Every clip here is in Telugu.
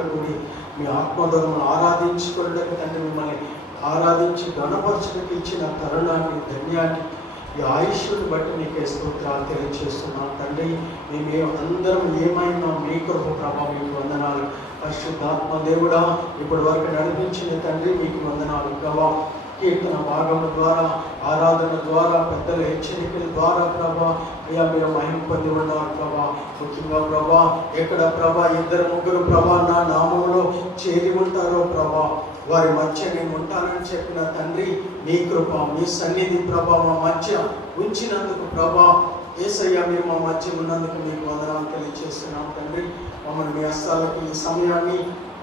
అందరూ కూడి మీ ఆత్మధర్మను ఆరాధించుకున్నట్టు తండ్రి, మిమ్మల్ని ఆరాధించి గణపరచుటకు ఇచ్చిన తరుణాన్ని, ధన్యాన్ని, ఈ ఆయుష్ని బట్టి నీకే స్తోత్రాలు తెలియజేస్తున్నాం తండ్రి. మేము అందరం ఏమైనా మీ కృప ప్రభావ మీకు వందనాలు. పరిశుద్ధాత్మ దేవుడా, ఇప్పటి వరకు నడిపించిన తండ్రి మీకు వందనాలు ప్రభా. కీర్తన భాగం ద్వారా, ఆరాధన ద్వారా, పెద్దల హెచ్చరికల ద్వారా ప్రభా అయ్యా మీరు మహిమ పొంది ఉన్నారు ప్రభా. ముఖ్యంగా ప్రభా ఎక్కడ ప్రభా 2-3 ప్రభా నా నామంలో చేరి ఉంటారో ప్రభా వారి మధ్య నేను ఉంటానని చెప్పిన తండ్రి, మీ కృప మీ సన్నిధి ప్రభా మా మధ్య ఉంచినందుకు ప్రభా యేసయ్య మీరు మా మధ్య ఉన్నందుకు మీకు వందనాలు తెలియజేస్తున్నాం తండ్రి. మమ్మల్ని మీ హస్తాలకు ఈ సమయాన్ని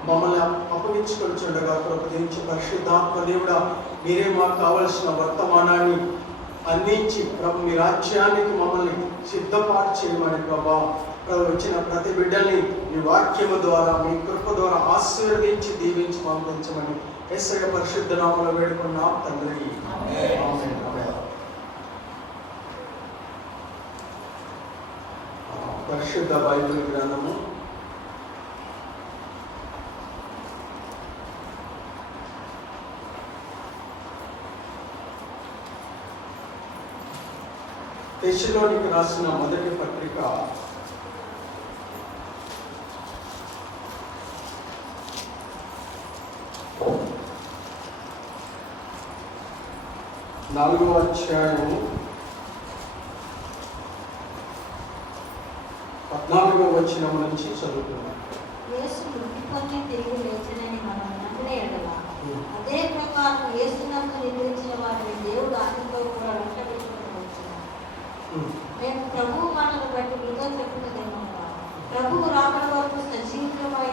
మమ్మల్ని అప్పగించుకొనిచుండగా కృపదించి పరిశుద్ధాత్మ దేవుడా మీరే మాకు కావలసిన వర్తమానాన్ని అందించి ప్రభు మీ రాజ్యానికి మమ్మల్ని సిద్ధపాటు చేయమని ప్రభా వచ్చిన ప్రతి బిడ్డల్ని మీ వాక్యము ద్వారా మీ కృప ద్వారా ఆశీర్వదించి దీవించి పంపించమని యేసయ్య పరిశుద్ధ నామములో వేడుకున్నాం తండ్రి. ఆమేన్. పరిశుద్ధ బైబిల్ గ్రంథము తెస్సలోనికీయులకు రాసిన మొదటి పత్రిక 4వ అధ్యాయము 14వ వచనం నుంచి చదువుతున్నాం. యేసు మృతి పొంది తిరిగి లేచినని మనం నమ్మిన యెడల అదే ప్రకారం యేసునందు నిద్రించిన వారిని దేవుడు ఆయనతో కూడా వెంటబెట్టుకొనవచ్చును. మేము ప్రభువు మాటలు బట్టి మీతో చెప్పుకున్నదేమనగా, ప్రభువు రాకడ వరకు సజీవులమై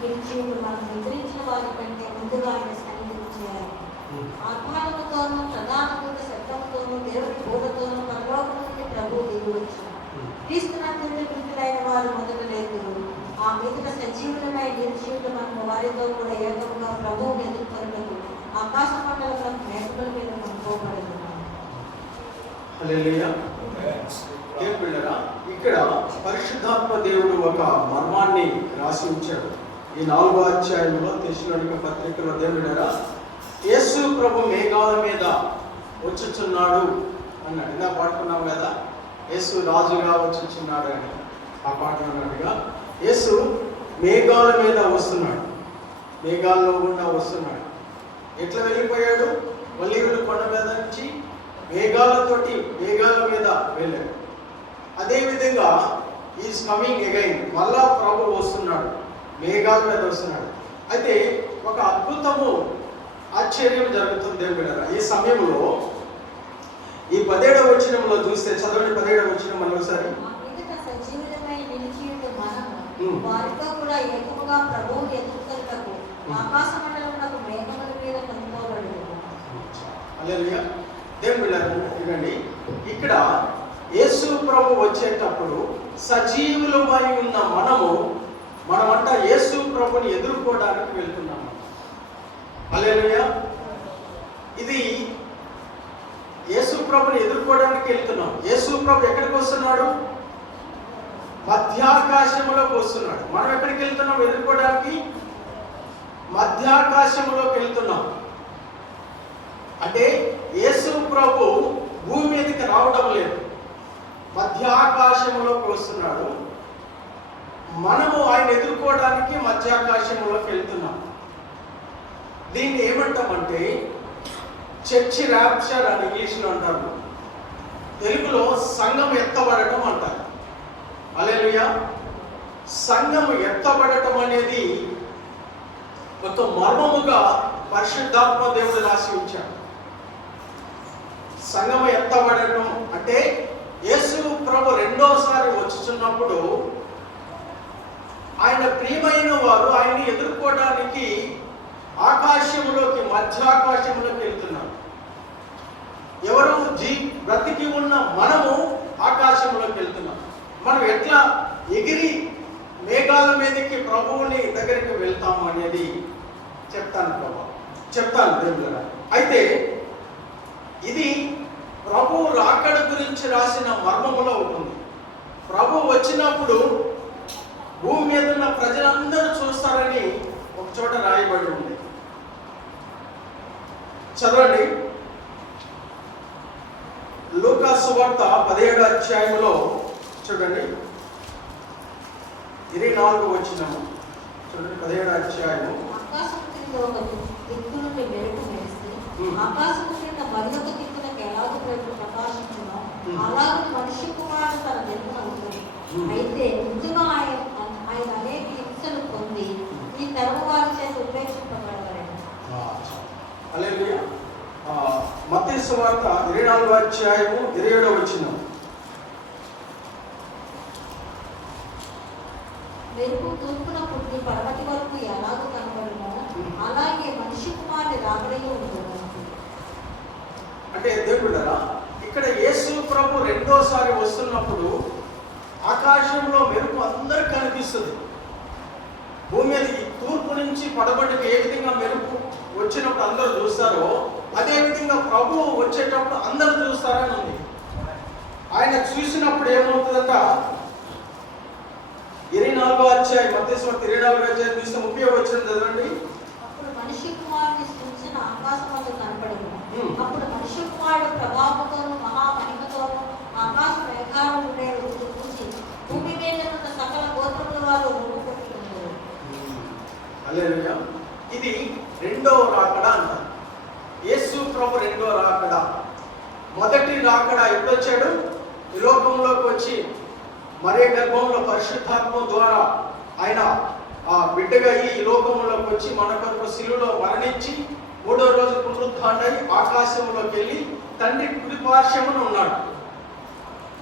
నిలిచి మనం నిద్రించిన వారి కంటే ముందుగా ఆయన సన్నిధిని చేయాలి. ఆత్మలతోనూ ప్రధాన దూత శబ్దంతోనూ దేవుని బోధతోనూ పరలోకం నుండి ప్రభువు దిగి వచ్చును. క్రీస్తునందు మృతులైన వారు మొదట లేదురు, ఆ మీదట సజీవులమై నిర్జీవులమైన వారితో కూడా ఏకముగా ప్రభువుని ఎదుర్కొనుటకు ఆకాశ మండలం మేఘముల మీద పంపబడుతున్నాం. హల్లెలూయా. ఇక్కడ పరిశుద్ధాత్మ దేవుడు ఒక మర్మాన్ని రాసి ఉంచాడు. ఈ 4వ అధ్యాయంలో తెస్సలోనికీయుల పత్రికలో దేవుడా యేసు ప్రభు మేఘాల మీద వచ్చుచున్నాడు అన్నాడు. ఇలా పాడుకున్నాం కదా, యేసు రాజుగా వచ్చుచున్నాడు అని ఆ పాట అన్నట్టుగా యేసు మేఘాల మీద వస్తున్నాడు, మేఘాల్లో గుండా వస్తున్నాడు. ఎట్లా వెళ్ళిపోయాడు? వల్లిగుడి కొండ మీద నుంచి మేఘాలతోటి మేఘాల మీద వెళ్ళాడు. అదేవిధంగా ఈజ్ కమింగ్ అగైన్, మళ్ళా ప్రభు వస్తున్నాడు, మేఘాల మీద వస్తున్నాడు. అయితే ఒక అద్భుతము ఆశ్చర్యం జరుగుతుంది దేవుడా ఈ సమయంలో. ఈ 17వ వచనంలో చూస్తే, చదవండి 17వ వచనం మరోసారి. సజీవులమై నిలిచియుండు మనము వారితో కూడా ఏకముగా ప్రభువుని ఎదుర్కొనుటకు ఆకాశ మండలమునకు మేఘముల మీద పంపబడుదుము. హల్లెలూయా. దేవుడా వినండి, ఇక్కడ యేసు ప్రభు వచ్చేటప్పుడు సజీవులమై ఉన్న మనమంట యేసు ప్రభుని ఎదుర్కోవడానికి వెళ్తున్నాము. హల్లెలూయా. ఇది యేసు ప్రభుని ఎదుర్కోవడానికి వెళ్తున్నాం. యేసు ప్రభు ఎక్కడికి వస్తున్నాడు? మధ్యాకాశంలోకి వస్తున్నాడు. మనం ఎక్కడికి వెళ్తున్నాం ఎదుర్కోవడానికి? మధ్యాకాశంలోకి వెళ్తున్నాం. అంటే యేసు ప్రభు భూమి మీదకి రావడం లేదు, మధ్యాకాశంలోకి వస్తున్నాడు. మనము ఆయన ఎదుర్కోవడానికి మధ్యాకాశంలోకి వెళ్తున్నాం. దీన్ని ఏమంటామంటే చర్చి ర్యాప్చర్ అని ఇంగ్లీష్లో అంటారు, తెలుగులో సంఘం ఎత్తబడటం అంటారు. హల్లెలూయా. సంఘం ఎత్తబడటం అనేది ఒక మర్మముగా పరిశుద్ధాత్మ దేవుడు రాసి ఉంచాడు. సంఘం ఎత్తబడటం అంటే యేసు ప్రభు రెండోసారి వచ్చుచున్నప్పుడు ఆయన ప్రియమైన వారు ఆయన్ని ఎదుర్కోవడానికి ఆకాశంలోకి మధ్యాకాశంలోకి వెళ్తున్నారు. ఎవరు? బ్రతికి ఉన్న మనము ఆకాశంలోకి వెళ్తున్నాం. మనం ఎట్లా ఎగిరి మేఘాల మీదకి ప్రభువుని దగ్గరికి వెళ్తాము అనేది చెప్తాను దేవుడా. అయితే ఇది ప్రభు రాకడ గురించి రాసిన మర్మములో ఉంటుంది. ప్రభు వచ్చినప్పుడు భూమి మీద ఉన్న ప్రజలందరూ చూస్తారు రాయబడి ఉంది. చదవండి. లూకా సువార్త 17వ అధ్యాయంలో చూడండి 24వ వచనము. చూడండి 17వ అధ్యాయము. ఆకాశం కింద ఒక దిక్కు నుండి మెరుపు మెరిసి ఆకాశం కింద మరొక దిక్కునకు ఎలాగ ప్రకాశించునో అలాగే మనిషి కుమారుడు తన జన్మ ఉంటుంది. అయితే ముందుగా ఆయన అనేక హింసలు పొంది ఈ తరము వారి చేత ఉపేక్షింపబడతాడు. హల్లెలూయా. మత్తయి సువార్త 24వ అధ్యాయము 27వ వచనం. మెరుపు తూర్పున పుట్టి పడమటి వరకు ఎలాగో కనబడునో అలాగే మనిషి కుమారుని రాకడలో ఉంటుంది. అంటే దేవుడరా, ఇక్కడ యేసు ప్రభు రెండోసారి వస్తున్నప్పుడు ఆకాశంలో మెరుపు అందరికి కనిపిస్తుంది. భూమి మీద ఈ తూర్పు నుంచి పడమటికి ఏ విధంగా మెరుపు వచ్చినప్పుడు అందరూ చూస్తారో అదే విధంగా ప్రభు వచ్చేటప్పుడు అందరూ చూస్తారని ఉంది. ఆయన చూసినప్పుడు ఏమవుతుందట, 24వ అధ్యాయం మత్తయి సువార్త 24వ అధ్యాయం చూస్తే 30వ వచనం చదవండి. అప్పుడు మనిషి కుమారుని సూచన ఆకాశమందు కనపడెను. అప్పుడు మనిషి కుమారుడు ప్రభావంతోను మహామహిమతోను ఆకాశ మేఘాల నుండి చూసి భూమి మీద ఉన్న సకల గోత్రముల వారు రొమ్ము కొట్టుకున్నారు. హల్లెలూయా. ఇది రెండవ రాకడ అంటారు. యేసు ప్రభు రెండవ రాకడ. మొదటి రాకడ ఎప్పుడు వచ్చాడు? ఈ లోకంలోకి వచ్చి మరే గర్భంలో పరిశుద్ధాత్మ ద్వారా ఆయన ఆ బిడ్డగా ఈ లోకంలోకి వచ్చి మన కొరకు శిలువలో మరణించి 3వ రోజు పునరుత్థానై ఆకాశంలోకి వెళ్ళి తండ్రి కుడి పార్శ్వమున ఉన్నాడు.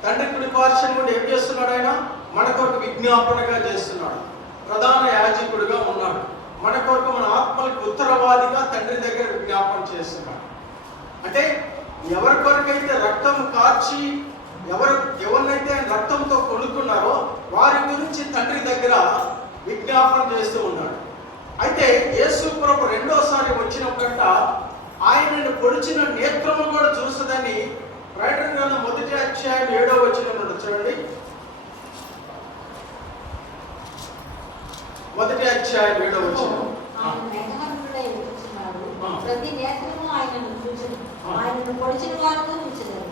తండ్రి కుడి పార్శ్వమున ఏం చేస్తున్నాడు? ఆయన మన కొరకు విజ్ఞాపనగా చేస్తున్నాడు. ప్రధాన యాజకుడిగా ఉన్నాడు. మన కొరకు మన ఆత్మలకు ఉత్తరవాదిగా తండ్రి దగ్గర విజ్ఞాపన చేస్తున్నాడు. అంటే ఎవరి కొరకైతే రక్తం కార్చి ఎవరినైతే రక్తంతో కొనుక్కున్నారో వారి గురించి తండ్రి దగ్గర విజ్ఞాపన చేస్తూ ఉన్నాడు. అయితే యేసు ప్రభు రెండోసారి వచ్చినప్పుడంట ఆయనను పొడిచిన నేత్రము కూడా చూస్తుందని ప్రకటన గ్రంథం 1వ అధ్యాయం 7వ వచనం చూడండి. 1వ అధ్యాయం 7వ వచనం. ఆయన మేఘారుడై వచ్చుచున్నాడు. ప్రతి నేత్రము ఆయనను చూచెను. ఆయనను పొడిచిన వారితో చూచెదరు.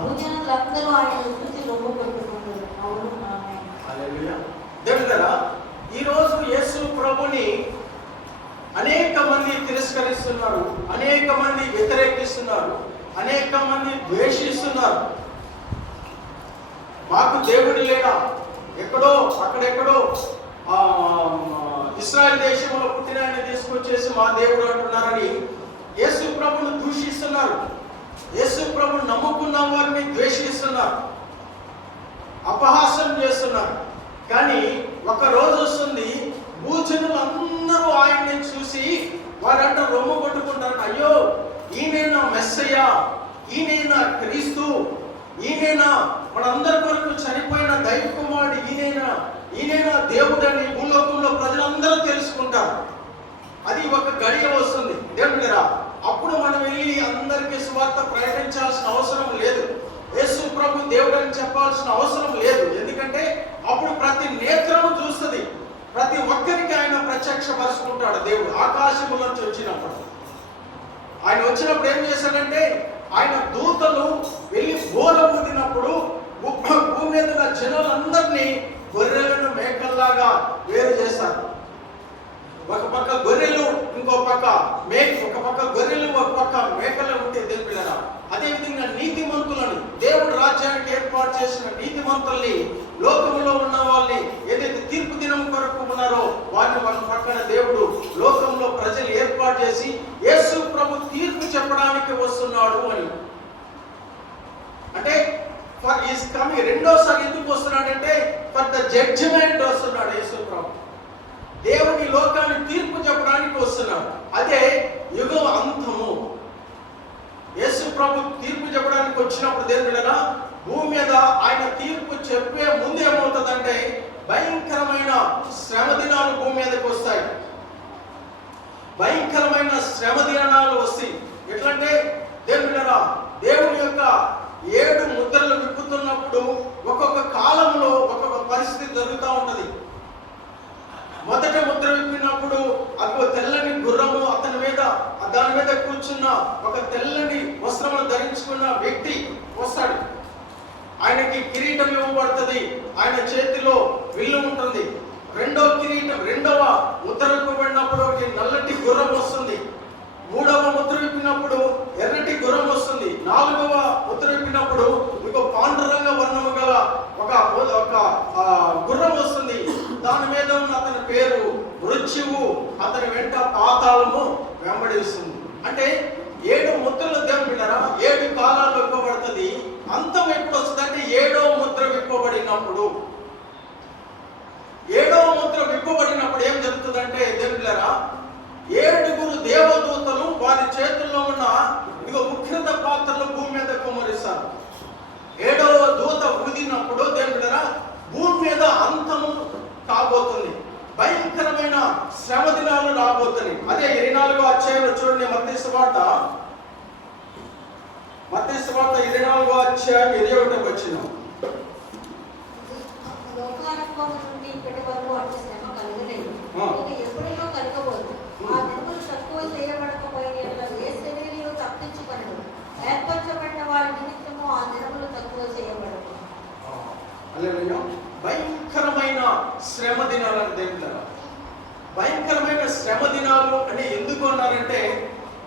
భూజనులందరూ ఆయనను చూచి రొమ్ము కొట్టుకున్నారు. అవును, ఆమేన్. హల్లెలూయా. దేవుడా, ఈ రోజు యేసు ప్రభుని అనేక మంది తిరస్కరిస్తున్నారు, అనేక మంది వ్యతిరేకిస్తున్నారు, అనేక మంది ద్వేషిస్తున్నారు. మాకు దేవుడు లేడా, ఎక్కడో అక్కడెక్కడో ఇశ్రాయేల్ దేశంలో పుట్టిన ఆయన తీసుకొచ్చేసి మా దేవుడు అంటున్నారని యేసు ప్రభుని దూషిస్తున్నారు. యేసు ప్రభుని నమ్ముకున్న వారిని ద్వేషిస్తున్నారు, అపహాస్యం చేస్తున్నారు. కానీ ఒక రోజు వస్తుంది, భూజనులందరూ ఆయన్ని చూసి వారంట రొమ్ము కొట్టుకుంటారు. అయ్యో, ఈయనైనా మెస్సయ్య, ఈయనైనా క్రీస్తు, ఈయనైనా మనందరి కొరకు చనిపోయిన దైవ కుమారుడు, ఈయనైనా దేవుడని భూలోకంలో ప్రజలందరూ తెలుసుకుంటారు. అది ఒక గడియ వస్తుంది దేవుడిరా. అప్పుడు మనం వెళ్ళి అందరికీ సువార్త ప్రకటించాల్సిన అవసరం లేదు. యేసు ప్రభు దేవుడని చెప్పాల్సిన అవసరం లేదు. ఎందుకంటే అప్పుడు ప్రతి నేత్రము చూస్తుంది, ప్రతి ఒక్కరికి ఆయన ప్రత్యక్షపరుచుకుంటాడు. దేవుడు ఆకాశము నుంచి వచ్చినప్పుడు, ఆయన వచ్చినప్పుడు ఏం చేశాడంటే ఆయన దూతలు వెళ్ళి బోర ఊదినప్పుడు భూమి మీద ఉన్న జనులందరినీ గొర్రెలను మేకల్లాగా వేరు చేశారు. ఒక పక్క గొర్రెలు, ఇంకో పక్క ఒక పక్క గొర్రెలు, ఒక పక్క మేకలు ఉంటే దేవుళ్ళరా. అదేవిధంగా నీతిమంతులను, దేవుడు రాజ్యానికి ఏర్పాటు చేసిన నీతిమంతుల్ని, లోకంలో ఉన్న వాళ్ళని, ఏదైతే తీర్పు దినం కొరకు ఉన్నారో వారిని ఒక పక్కన దేవుడు లోకంలో ప్రజలు ఏర్పాటు చేసి యేసు ప్రభు తీర్పు చెప్పడానికి వస్తున్నాడు అని. అంటే ఫర్ ఈస్ కమింగ్. రెండోసారి ఎందుకు వస్తున్నాడంటే ఫర్ ద జడ్జిమెంట్ వస్తున్నాడు యేసు ప్రభు. దేవుని లోకాన్ని తీర్పు చెప్పడానికి వస్తున్నాడు. అదే యుగ అంతము. యేసు ప్రభు తీర్పు చెప్పడానికి వచ్చినప్పుడు దేవుడైనా భూమి మీద ఆయన తీర్పు చెప్పే ముందు ఏమవుతుందంటే భయంకరమైన శ్రమ దినాలు భూమి మీదకి వస్తాయి. భయంకరమైన శ్రమ దినాలు వస్తాయి. ఎట్లంటే దేవుడైనా దేవుని యొక్క 7 ముద్రలు విప్పుతున్నప్పుడు ఒక్కొక్క కాలంలో ఒక్కొక్క పరిస్థితి జరుగుతూ ఉంటది. మొదట ముద్ర విప్పినప్పుడు అదిగో తెల్లని మీద కూర్చున్న ఒక తెల్లని వస్త్రములు ధరించుకున్న వ్యక్తి వస్తాడు. ఆయనకి కిరీటం ఇవ్వబడుతుంది, ఆయన చేతిలో విల్లు ఉంటుంది. రెండవ ముద్ర విప్పబడినప్పుడు నల్లటి గుర్రం వస్తుంది. 3వ ముద్ర విప్పినప్పుడు ఎర్రటి గుర్రం వస్తుంది. 4వ ముద్ర విప్పినప్పుడు ఇంకో పాండురంగ వర్ణము గల ఒక గుర్రం వస్తుంది. దాని మీద ఉన్న అతని పేరు మృత్యువు, అతని వెంట పాతాళము వెంబడిస్తుంది. అంటే 7 ముద్రలు దేవుని బిడ్డలారా 7 కాలాలు విప్పబడుతుంది. అంతం ఎప్పుడు వస్తుంది అంటే 7వ ముద్ర విప్పబడినప్పుడు. 7వ ముద్ర విప్పబడినప్పుడు ఏం జరుగుతుందంటే దేవుని బిడ్డలారా 7 దేవదూతలు వారి చేతుల్లో ఉన్న ఉగ్రత పాత్రలు భూమి మీద కుమ్మరిస్తారు. 7వ దూత ఊదినప్పుడు దేవుని బిడ్డలారా భూమి మీద అంతము కాబోతుంది, భయంకరమైన శ్రమ దినాలు రాబోతున్నాయి. అదే 24వ అధ్యాయంలో చూడండి, మత్తయి సువార్త 24వ అధ్యాయం 21వ వచనం. లోకారంభం నుండి ఇప్పటి వరకు అటు శ్రమ కలగలేదు, ఇక ఎప్పుడైనా కలగబోదు. ఆ దినములు తక్కువ చేయబడకపోయిన ఏ శరీరం తప్పించుకొనడు, ఏర్పరచబడిన వారి నిమిత్తము ఆ దినములు తక్కువ చేయబడదు. భయంకరమైన శ్రమ దినాలు అంటే దేవుళ్ళరా, భయంకరమైన శ్రమ దినాలు అని ఎందుకు అన్నారంటే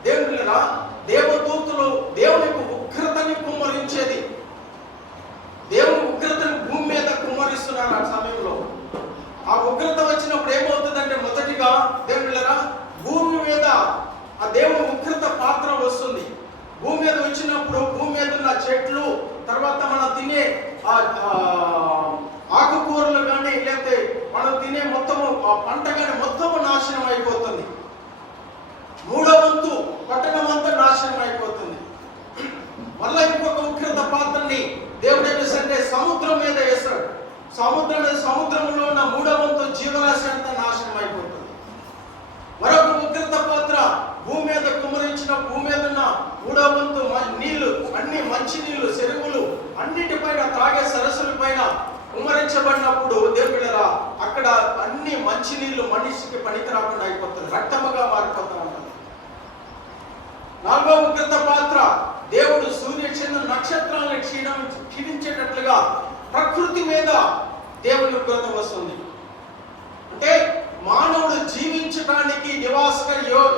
దేవుళ్ళరా దేవదూతలు దేవుని ఉగ్రతని కుమ్మరించేది, దేవుని ఉగ్రతని భూమి మీద కుమ్మరిస్తున్నారు. ఆ సమయంలో ఆ ఉగ్రత వచ్చినప్పుడు ఏమవుతుందంటే మొదటిగా దేవుళ్ళరా భూమి మీద ఆ దేవుని ఉగ్రత పాత్ర వస్తుంది. భూమి మీద వచ్చినప్పుడు భూమి మీద ఉన్న చెట్లు, తర్వాత మనం తినే ఆకుకూరలు కానీ లేకపోతే మనం తినే మొత్తము పంట కానీ మొత్తము నాశనం అయిపోతుంది. 3వ వంతు పట్టణం అంతా నాశనం అయిపోతుంది. మళ్ళీ ఇంకొక ఉగ్రత పాత్రని దేవుడు ఏం చేస్తాడంటే సముద్రం మీద వేస్తాడు. సముద్రంలో ఉన్న 3వ వంతు జీవరాశి అంతా నాశనం అయిపోతుంది. మరొక ఉగ్రత పాత్ర భూమి మీద కుమ్మరించిన భూమి మీద ఉన్న 3వ వంతు నీళ్లు, అన్ని మంచి నీళ్లు, చెరువులు అన్నిటిపైన తాగే సరస్సుల పైన కుమ్మరించబడినప్పుడు దేవుళ్ళరా అక్కడ అన్ని మంచి నీళ్లు మనిషికి పనికి రాకుండా అయిపోతుంది, రక్తముగా మారిపోతారు. 4వ ఉగ్రత పాత్ర దేవుడు సూర్యచంద్ర నక్షత్రాలను క్షీణించేటట్లుగా ప్రకృతి మీద దేవుని ఉగ్రత వస్తుంది. అంటే మానవుడు జీవించడానికి నివాస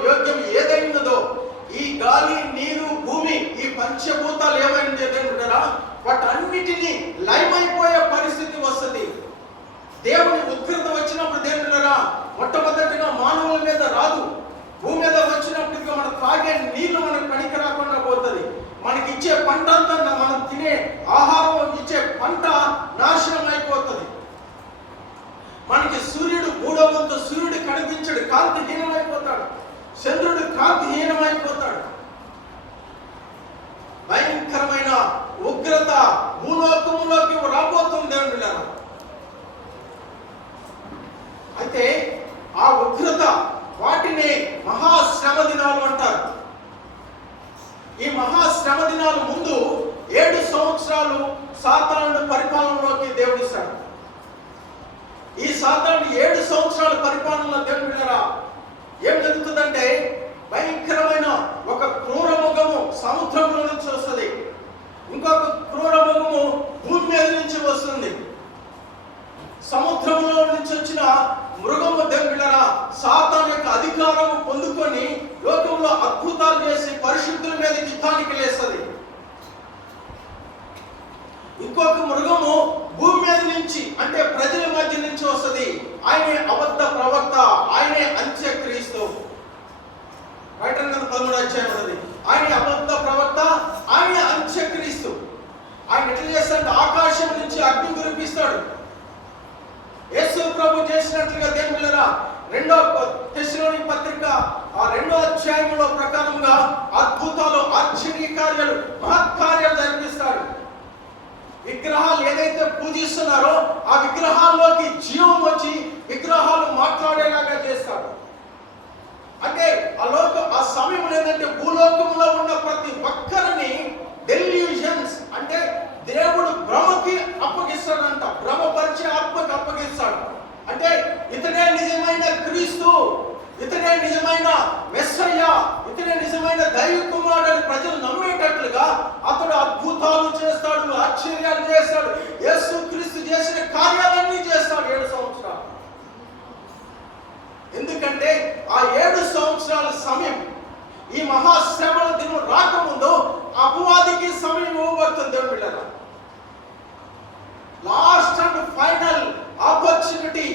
యోగ్యం ఏదైనదో ఈ గాలి, నీరు, భూమి, ఈ పంచభూతాలు ఏమైనా వాటన్నిటినీ లయమైపోయే పరిస్థితి వస్తుంది. దేవుని ఉగ్రత వచ్చినప్పుడు దేవుళ్ళరా మొట్టమొదటిగా మానవుల మీద రాదు, భూమి మీద వచ్చినప్పుడు మనం తాగే నీళ్లు మనకు పనికి రాకుండా పోతుంది. మనకి ఇచ్చే పంట అంతా, మనం తినే ఆహారం ఇచ్చే పంట నాశనం అయిపోతుంది. మనకి సూర్యుడు 3వ వంతు సూర్యుడు కనిపించడు, కాంతిహీనమైపోతాడు. చంద్రుడు కాంతిహీనమైపోతాడు. భయంకరమైన ఉగ్రత భూలోకంలోకి రాబోతుంది దేవుళ్ళరా. అయితే ఆ ఉగ్రత వాటిని మహాశ్రమ దినాలు అంటారు. ఈ మహాశ్రమ దినాల ముందు 7 సంవత్సరాలు సాతాను పరిపాలనలోకి దేవుడిస్తాడు. ఈ సాతాను 7 సంవత్సరాల పరిపాలనలో దేవుళ్ళరా ఏం జరుగుతుందంటే భయంకరమైన ఒక క్రూర మృగము సముద్రంలో నుంచి వస్తుంది, ఇంకొక క్రూర మృగము భూమి మీద నుంచి వస్తుంది. సముద్రంలో నుంచి వచ్చిన మృగము దేవుళ్ళరా సాతాను యొక్క అధికారము పొందుకొని లోకంలో అద్భుతాలు చేసి పరిశుద్ధుల మీద యుద్ధానికి లేస్తుంది. ఇంకొక మృగము భూమి మీద నుంచి అంటే ప్రజల మధ్య నుంచి వస్తుంది. ఆయనే అబద్ధ ప్రవక్త, ఆయనే అంత్యక్రీస్తు. 13వ అధ్యాయం ఉన్నది. ఆయన అబద్ధ ప్రవక్త, ఆయన అంత్యక్రీస్తు. ఆయన ఎట్లా చేస్తాడంటే ఆకాశం నుంచి అగ్ని కురిపిస్తాడు. యేసు ప్రభు చేసినట్లుగా దేవుళ్ళరా 2వ తెస్సలోనిక పత్రిక 2వ అధ్యాయంలో ప్రకారంగా అద్భుతాలు, ఆశ్చర్య కార్యాలు, మహత్కార్యాలు జరిపిస్తాడు. విగ్రహాలు ఏదైతే పూజిస్తున్నారో ఆ విగ్రహాల్లోకి జీవం వచ్చి విగ్రహాలు మాట్లాడేలాగా చేస్తాడు. అంటే ఆ సమయంలో ఏంటంటే భూలోకంలో ఉన్న ప్రతి ఒక్కరిని డెల్యూషన్స్ అంటే దేవుడు భ్రమకి అప్పగిస్తాడంట, భ్రమపరిచే ఆత్మకి అప్పగిస్తాడు. అంటే ఇతనే నిజమైన క్రీస్తు, ఇతనే నిజమైన మెస్సయ్య, ఇతనే నిజమైన దైవ కుమారుడు అని ప్రజలు నమ్మేటట్లుగా అతడు అద్భుతాలు చేస్తాడు, ఆశ్చర్యాలు చేస్తాడు, యేసుక్రీస్తు చేసిన కార్యాలన్నీ చేస్తాడు 7 సంవత్సరాలు. ఎందుకంటే ఆ 7 సంవత్సరాల సమయం, ఈ మహాశ్రమల దినం రాకముందు అపవాదికి సమయం ఇవ్వబడుతుంది. దేవుని బిడ్డలారా, last and final opportunity,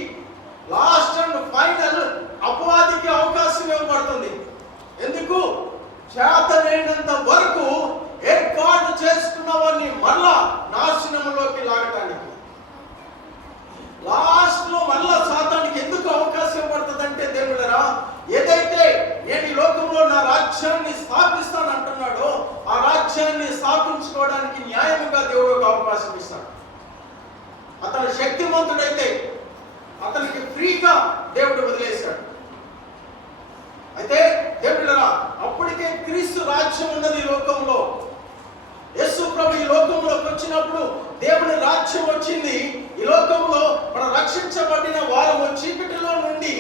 last and final అపవాదికి అవకాశం ఇవ్వబడుతుంది. ఎందుకు? చేతనైనంత వరకు ఏర్పాటు చేసుకున్న వారిని మళ్ళా నాశనంలోకి లాగటానికి. లాస్ట్ లో మళ్ళా సాతానికి ఎందుకు అవకాశం పడుతుంది అంటే, దేవుడరా, ఏదైతే నేను ఈ లోకంలో నా రాజ్యాన్ని స్థాపిస్తాను అంటున్నాడో ఆ రాజ్యాన్ని స్థాపించుకోవడానికి న్యాయముగా దేవుడు ఒక అవకాశం ఇస్తాడు. అతను శక్తిమంతుడైతే అతనికి ఫ్రీగా దేవుడు వదిలేశాడు. అయితే దేవుడరా, అప్పటికే క్రీస్తు రాజ్యం ఉన్నది ఈ లోకంలో. యేసు ప్రభు ఈ లోకంలోకి వచ్చినప్పుడు దేవుని రాజ్యం వచ్చింది. ఈ లోకంలో మనం రక్షించబడిన వారు చీకటిలో నుండి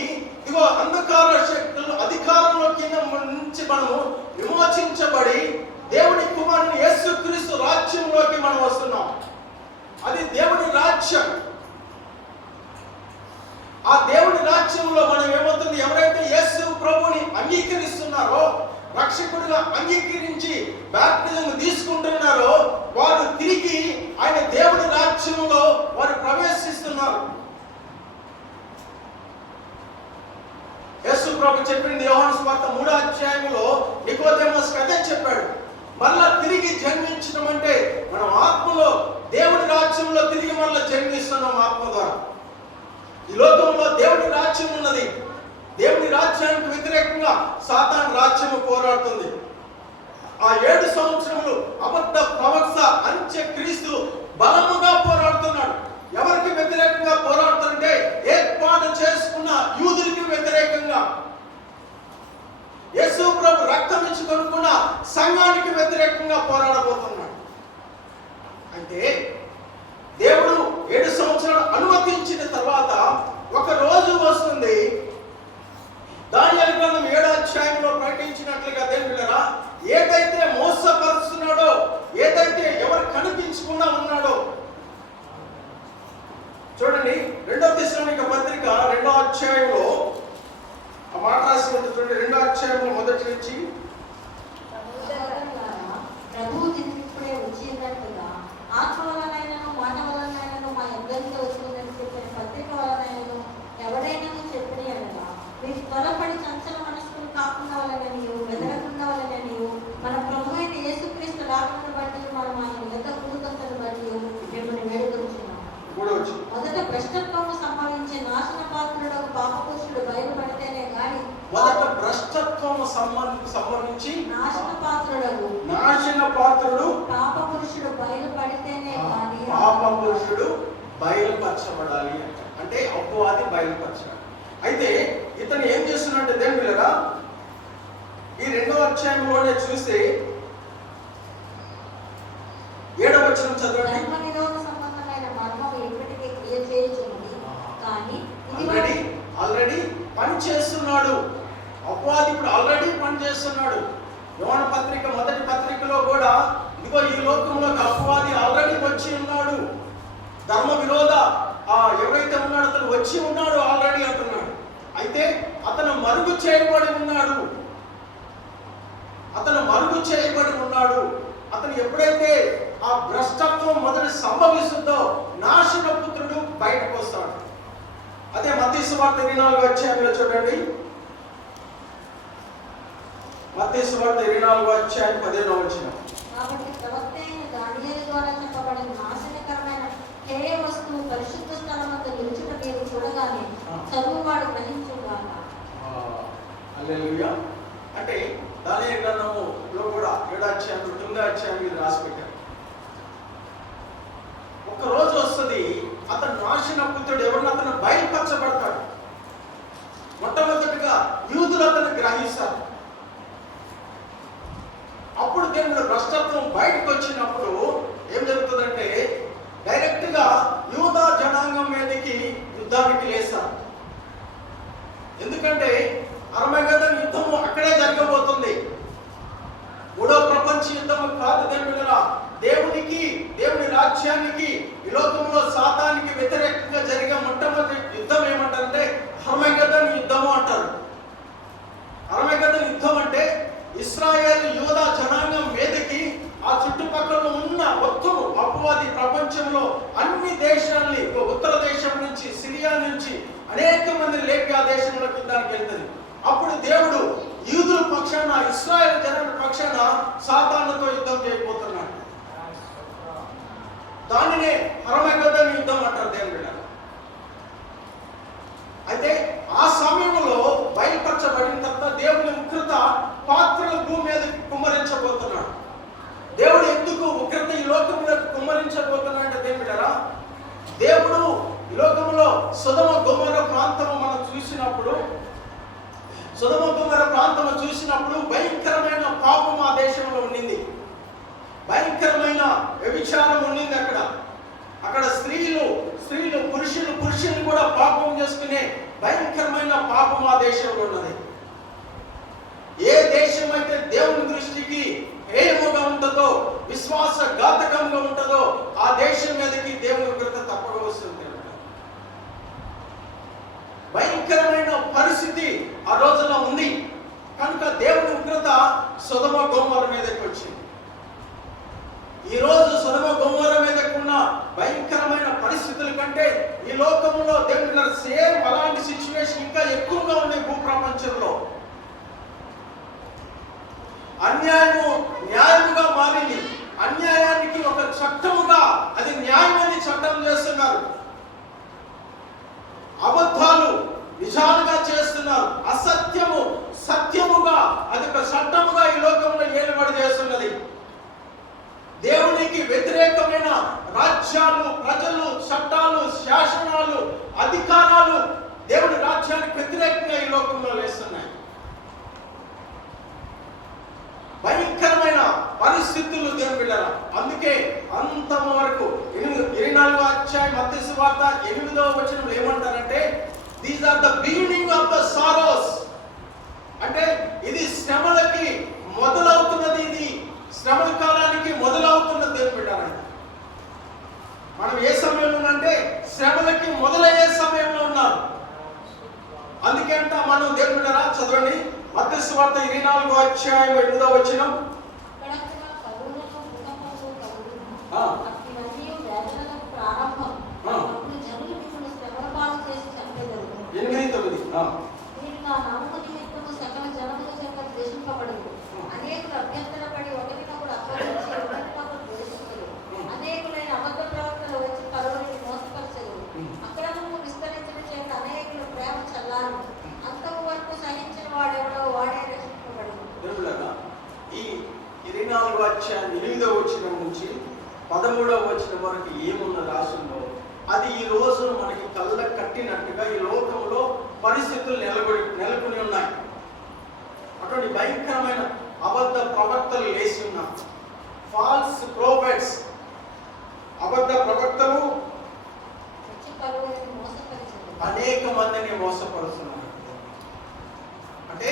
ఇగో అంధకార శక్తులు అధికారంలోకి నుంచి మనము విమోచించబడి దేవుని కుమారుని యేసుక్రీస్తు రాజ్యంలోకి మనం వస్తున్నాం. అది దేవుని రాజ్యం. ఆ దేవుని రాజ్యంలో మనం ఏమవుతుంది, ఎవరైతే యేసు ప్రభుని అంగీకరిస్తున్నారో, రక్షకుడిగా అంగీకరించి బాప్టిజం తీసుకుంటున్నారో, వారు తిరిగి ఆయన దేవుని రాజ్యంలో వారు ప్రవేశిస్తున్నారు. యేసు ప్రభు చెప్పింది యోహాను సువార్త 3వ అధ్యాయంలో నికోదేమస్ అదే చెప్పాడు. మళ్ళా తిరిగి జన్మించడం అంటే మనం ఆత్మలో దేవుని రాజ్యంలో తిరిగి మళ్ళీ జన్మిస్తున్నాం ఆత్మ ద్వారా. ఈ లోకంలో దేవుని రాజ్యం ఉన్నది. దేవుని రాజ్యానికి వ్యతిరేకంగా సాతాను రాజ్యము పోరాడుతుంది. ఆ 7 సంవత్సరములు అబద్ధ ప్రవక్త అంత్యక్రీస్తు బలముగా పోరాడుతున్నాడు. ఎవరికి వ్యతిరేకంగా పోరాడుతుంటే, ఏర్పాటు చేసుకున్న యూదులకి వ్యతిరేకంగా, యేసు ప్రభు రక్తం ఇచ్చి కొనుక్కున్న సంఘానికి వ్యతిరేకంగా పోరాడబోతున్నాడు. అయితే దేవుడు 7 సంవత్సరాలు అనుమతించిన తర్వాత ఒక రోజు వస్తుంది. దానియేలు గ్రంథం 7వ అధ్యాయంలో ప్రకటించినట్లుగా దేవుడరా, ఏదైతే మోసపరుస్తున్నాడో, ఏదైతే ఎవరు కనిపించకుండా ఉన్నాడో, చూడండి 2వ తెస్సలోనిక పత్రిక 2వ అధ్యాయంలో ఆ మాట రాసి ఉంది. చూడండి 2వ అధ్యాయంలో మొదటి నుంచి, ప్రభువు ఇప్పుడే వచ్చినట్టుగా ఆత్మ వలనైనను మాట వలనైనను మా అందరితో వచ్చిందని చెప్పిన పత్రిక వలనైనను ఎవడైనా చెప్పిన ఎడల మీకు త్వరపడి చంచల మనస్సులు కాకుండా వలననియు బెదరకుండా వలననియు మన ప్రభు అయిన యేసుక్రీస్తు రాకను బట్టి మనం ఆయన యొక్క కృతజ్ఞతను బట్టి మిమ్మల్ని వేడుకొంచున్నాము. మొదట భ్రష్టత్వము సంభవించే నాశన పాత్రుడు పాపపురుషుడు బయలుపడితేనే గాని, మొదట భ్రష్టత్వము సంబంధించి నాశన పాత్రుడు పాపపురుషుడు బయలుపడితేనే గాని, పాపపురుషుడు బయలుపరచబడాలి అంటే అపవాది బయలుపరచాలి. అయితే ఇతను ఏం చేస్తున్నాడంటే దేవుళ్ళరా, ఈ 2వ అధ్యాయంలోనే చూస్తే 7వ వచనం చదవండి. ఆల్రెడీ పని చేస్తున్నాడు అపవాది. ఇప్పుడు ఆల్రెడీ పని చేస్తున్నాడు. యోహాను పత్రిక మొదటి పత్రికలో కూడా ఇదిగో ఈ లోకంలోకి అపవాది ఆల్రెడీ వచ్చి ఉన్నాడు. ధర్మ విరోధ ఎవరైతే ఉన్నాడో అతను వచ్చి ఉన్నాడు ఆల్రెడీ అంటున్నాడు. అయితే అతను మరుగు చేయబడి ఉన్నాడు. అతను ఎప్పుడైతే ఆ భ్రష్టత్వం మొదటి సంభవిస్తుందో నాశనపుత్రుడు బయటకు వస్తాడు. అదే మత్తయి సువార్త 24వ అధ్యాయంలో చూడండి. మత్తయి సువార్త 24వ అధ్యాయం 15వ వచనం. కాబట్టి ప్రవక్త అయిన దానియేలు ద్వారా చెప్పబడిన నాశనకరమైన హేయ వస్తువు పరిశుద్ధ స్థలమందు నిలుచుట మీరు చూడగానే చదువువాడు గ్రహించుగాక. హల్లెలూయా. అంటే దానియేలు గ్రంథములో కూడా 7వ అధ్యాయం 9వ అధ్యాయం మీద రాసి పెట్టారు. ఒక రోజు వస్తుంది, అతను నాశనపుత్రుడు ఎవరిని అతను బయలుపరచబడతాడు. మొట్టమొదటిగా యూదులు అతను గ్రహిస్తారు. అప్పుడు దేవుడు భ్రష్టత్వం బయటకు వచ్చినప్పుడు ఏం జరుగుతుందంటే డైరెక్ట్ గా యూదా జనాంగం మీదకి యుద్ధానికి లేస్తారు. ఎందుకంటే అర్మగెద్దోను యుద్ధము యుద్ధము కాదు దేవునిరా. దేవుని రాజ్యానికి ఈ లోకంలో సాతానికి వ్యతిరేకంగా జరిగే మొట్టమొదటి యుద్ధం ఏమంటారంటే హర్మగెద్దోను యుద్ధము అంటారు. హర్మగెద్దోను యుద్ధం అంటే ఇశ్రాయేలు యూదా జనాంగం మీదకి ఆ చుట్టుపక్కల ఉన్న మొత్తము అపవాది ప్రపంచంలో అన్ని దేశాలని, ఉత్తర దేశం నుంచి, సిరియా నుంచి అనేక మంది లేపి ఆ దేశంలో యుద్ధానికి వెళ్తుంది. అప్పుడు దేవుడు యూదుల పక్షాన, ఇశ్రాయేల్ జనాల పక్షాన సాతానుతో యుద్ధం చేయబోతున్నాడు. దానినే హర్మగెద్దోను యుద్ధం అంటారు దేవుడు. అయితే ఆ సమయంలో బయలుపరచబడిన తర్వాత దేవుని ఉగ్రత పాత్రల భూమి మీద కుమ్మరించబోతున్నాడు. దేవుడు ఎందుకు ఉగ్రత ఈ లోకంలో కుమ్మరించబోతున్నాడంటే దేవుడారా, దేవుడు ఈ లోకంలో సొదొమ గొమొర్రా ప్రాంతం మనం చూసినప్పుడు, సొదొమ గొమొర్రా ప్రాంతం చూసినప్పుడు భయంకరమైన పాపం ఆ దేశంలో ఉండింది. భయంకరమైన వ్యభిచారం ఉండింది. అక్కడ స్త్రీలు పురుషులు కూడా పాపం చేసుకునే భయంకరమైన పాపం ఆ దేశంలో ఉన్నది. ఏ దేశం అయితే దేవుని దృష్టికి హేయముగా ఉంటుందో, విశ్వాసఘాతకంగా ఉంటుందో ఆ దేశం మీదకి దేవుని ఉగ్రత తప్పక వస్తుంది. భయంకరమైన పరిస్థితి ఆ రోజున ఉంది. కనుక దేవుని ఉగ్రత సొదొమ గొమొర్రా మీదకి వచ్చింది. ఈ రోజు సొదొమ గొమొర్రా మీదకు ఉన్న భయంకరమైన పరిస్థితుల కంటే ఈ లోకంలో దేవుని సేమ్ అలాంటి సిచ్యువేషన్ ఇంకా ఎక్కువగా ఉన్నాయి భూప్రపంచంలో. అన్యాయము న్యాయముగా మారింది. అన్యాయానికి ఒక చట్టముగా అది న్యాయమని చట్టం చేస్తున్నారు. అబద్ధాలు నిజాలుగా చేస్తున్నారు. అసత్యము సత్యముగా అది ఒక చట్టముగా ఈ లోకంలో ఏలుబడి చేస్తున్నది. దేవునికి వ్యతిరేకమైన రాజ్యాలు, ప్రజలు, చట్టాలు, శాసనాలు, అధికారాలు దేవుని రాజ్యానికి వ్యతిరేకంగా ఈ లోకంలో లేస్తున్నాయి. భయంకరమైన పరిస్థితులు దేవుని బిడ్డలారా. అందుకే అంతం వరకు 24వ అధ్యాయం మత్తయి సువార్త 8వ వచనంలో ఏమంటారంటే these are the beginning of the sorrows. అంటే ఇది శ్రమలకి మొదలవుతున్నది. ఇది శ్రమల కాలానికి మొదలవుతున్నది దేవుని బిడ్డలారా. మనం ఏ సమయంలో అంటే శ్రమలకి మొదలయ్యే సమయంలో ఉన్నాం. అందుకే అంట మనం దేవుని బిడ్డలారా చదవండి మత్తయి సువార్త 24వ అధ్యాయం 8వ వచనం. ఈ 24వ అధ్యాయం 8వ వచనం నుంచి 13వ వచనం వరకు ఏమున్న రాసుల్లో అది ఈ రోజు మనకి కళ్ళ కట్టినట్టుగా ఈ లోకంలో పరిస్థితులు నెలకొని ఉన్నాయి. అటువంటి భయంకరమైన అబద్ధ ప్రవక్తలు లేచి ఉన్నారు. ఫాల్స్ ప్రోఫెట్స్, అబద్ధ ప్రవక్తలు అనేక మందిని మోసపరుస్తున్నారు. అంటే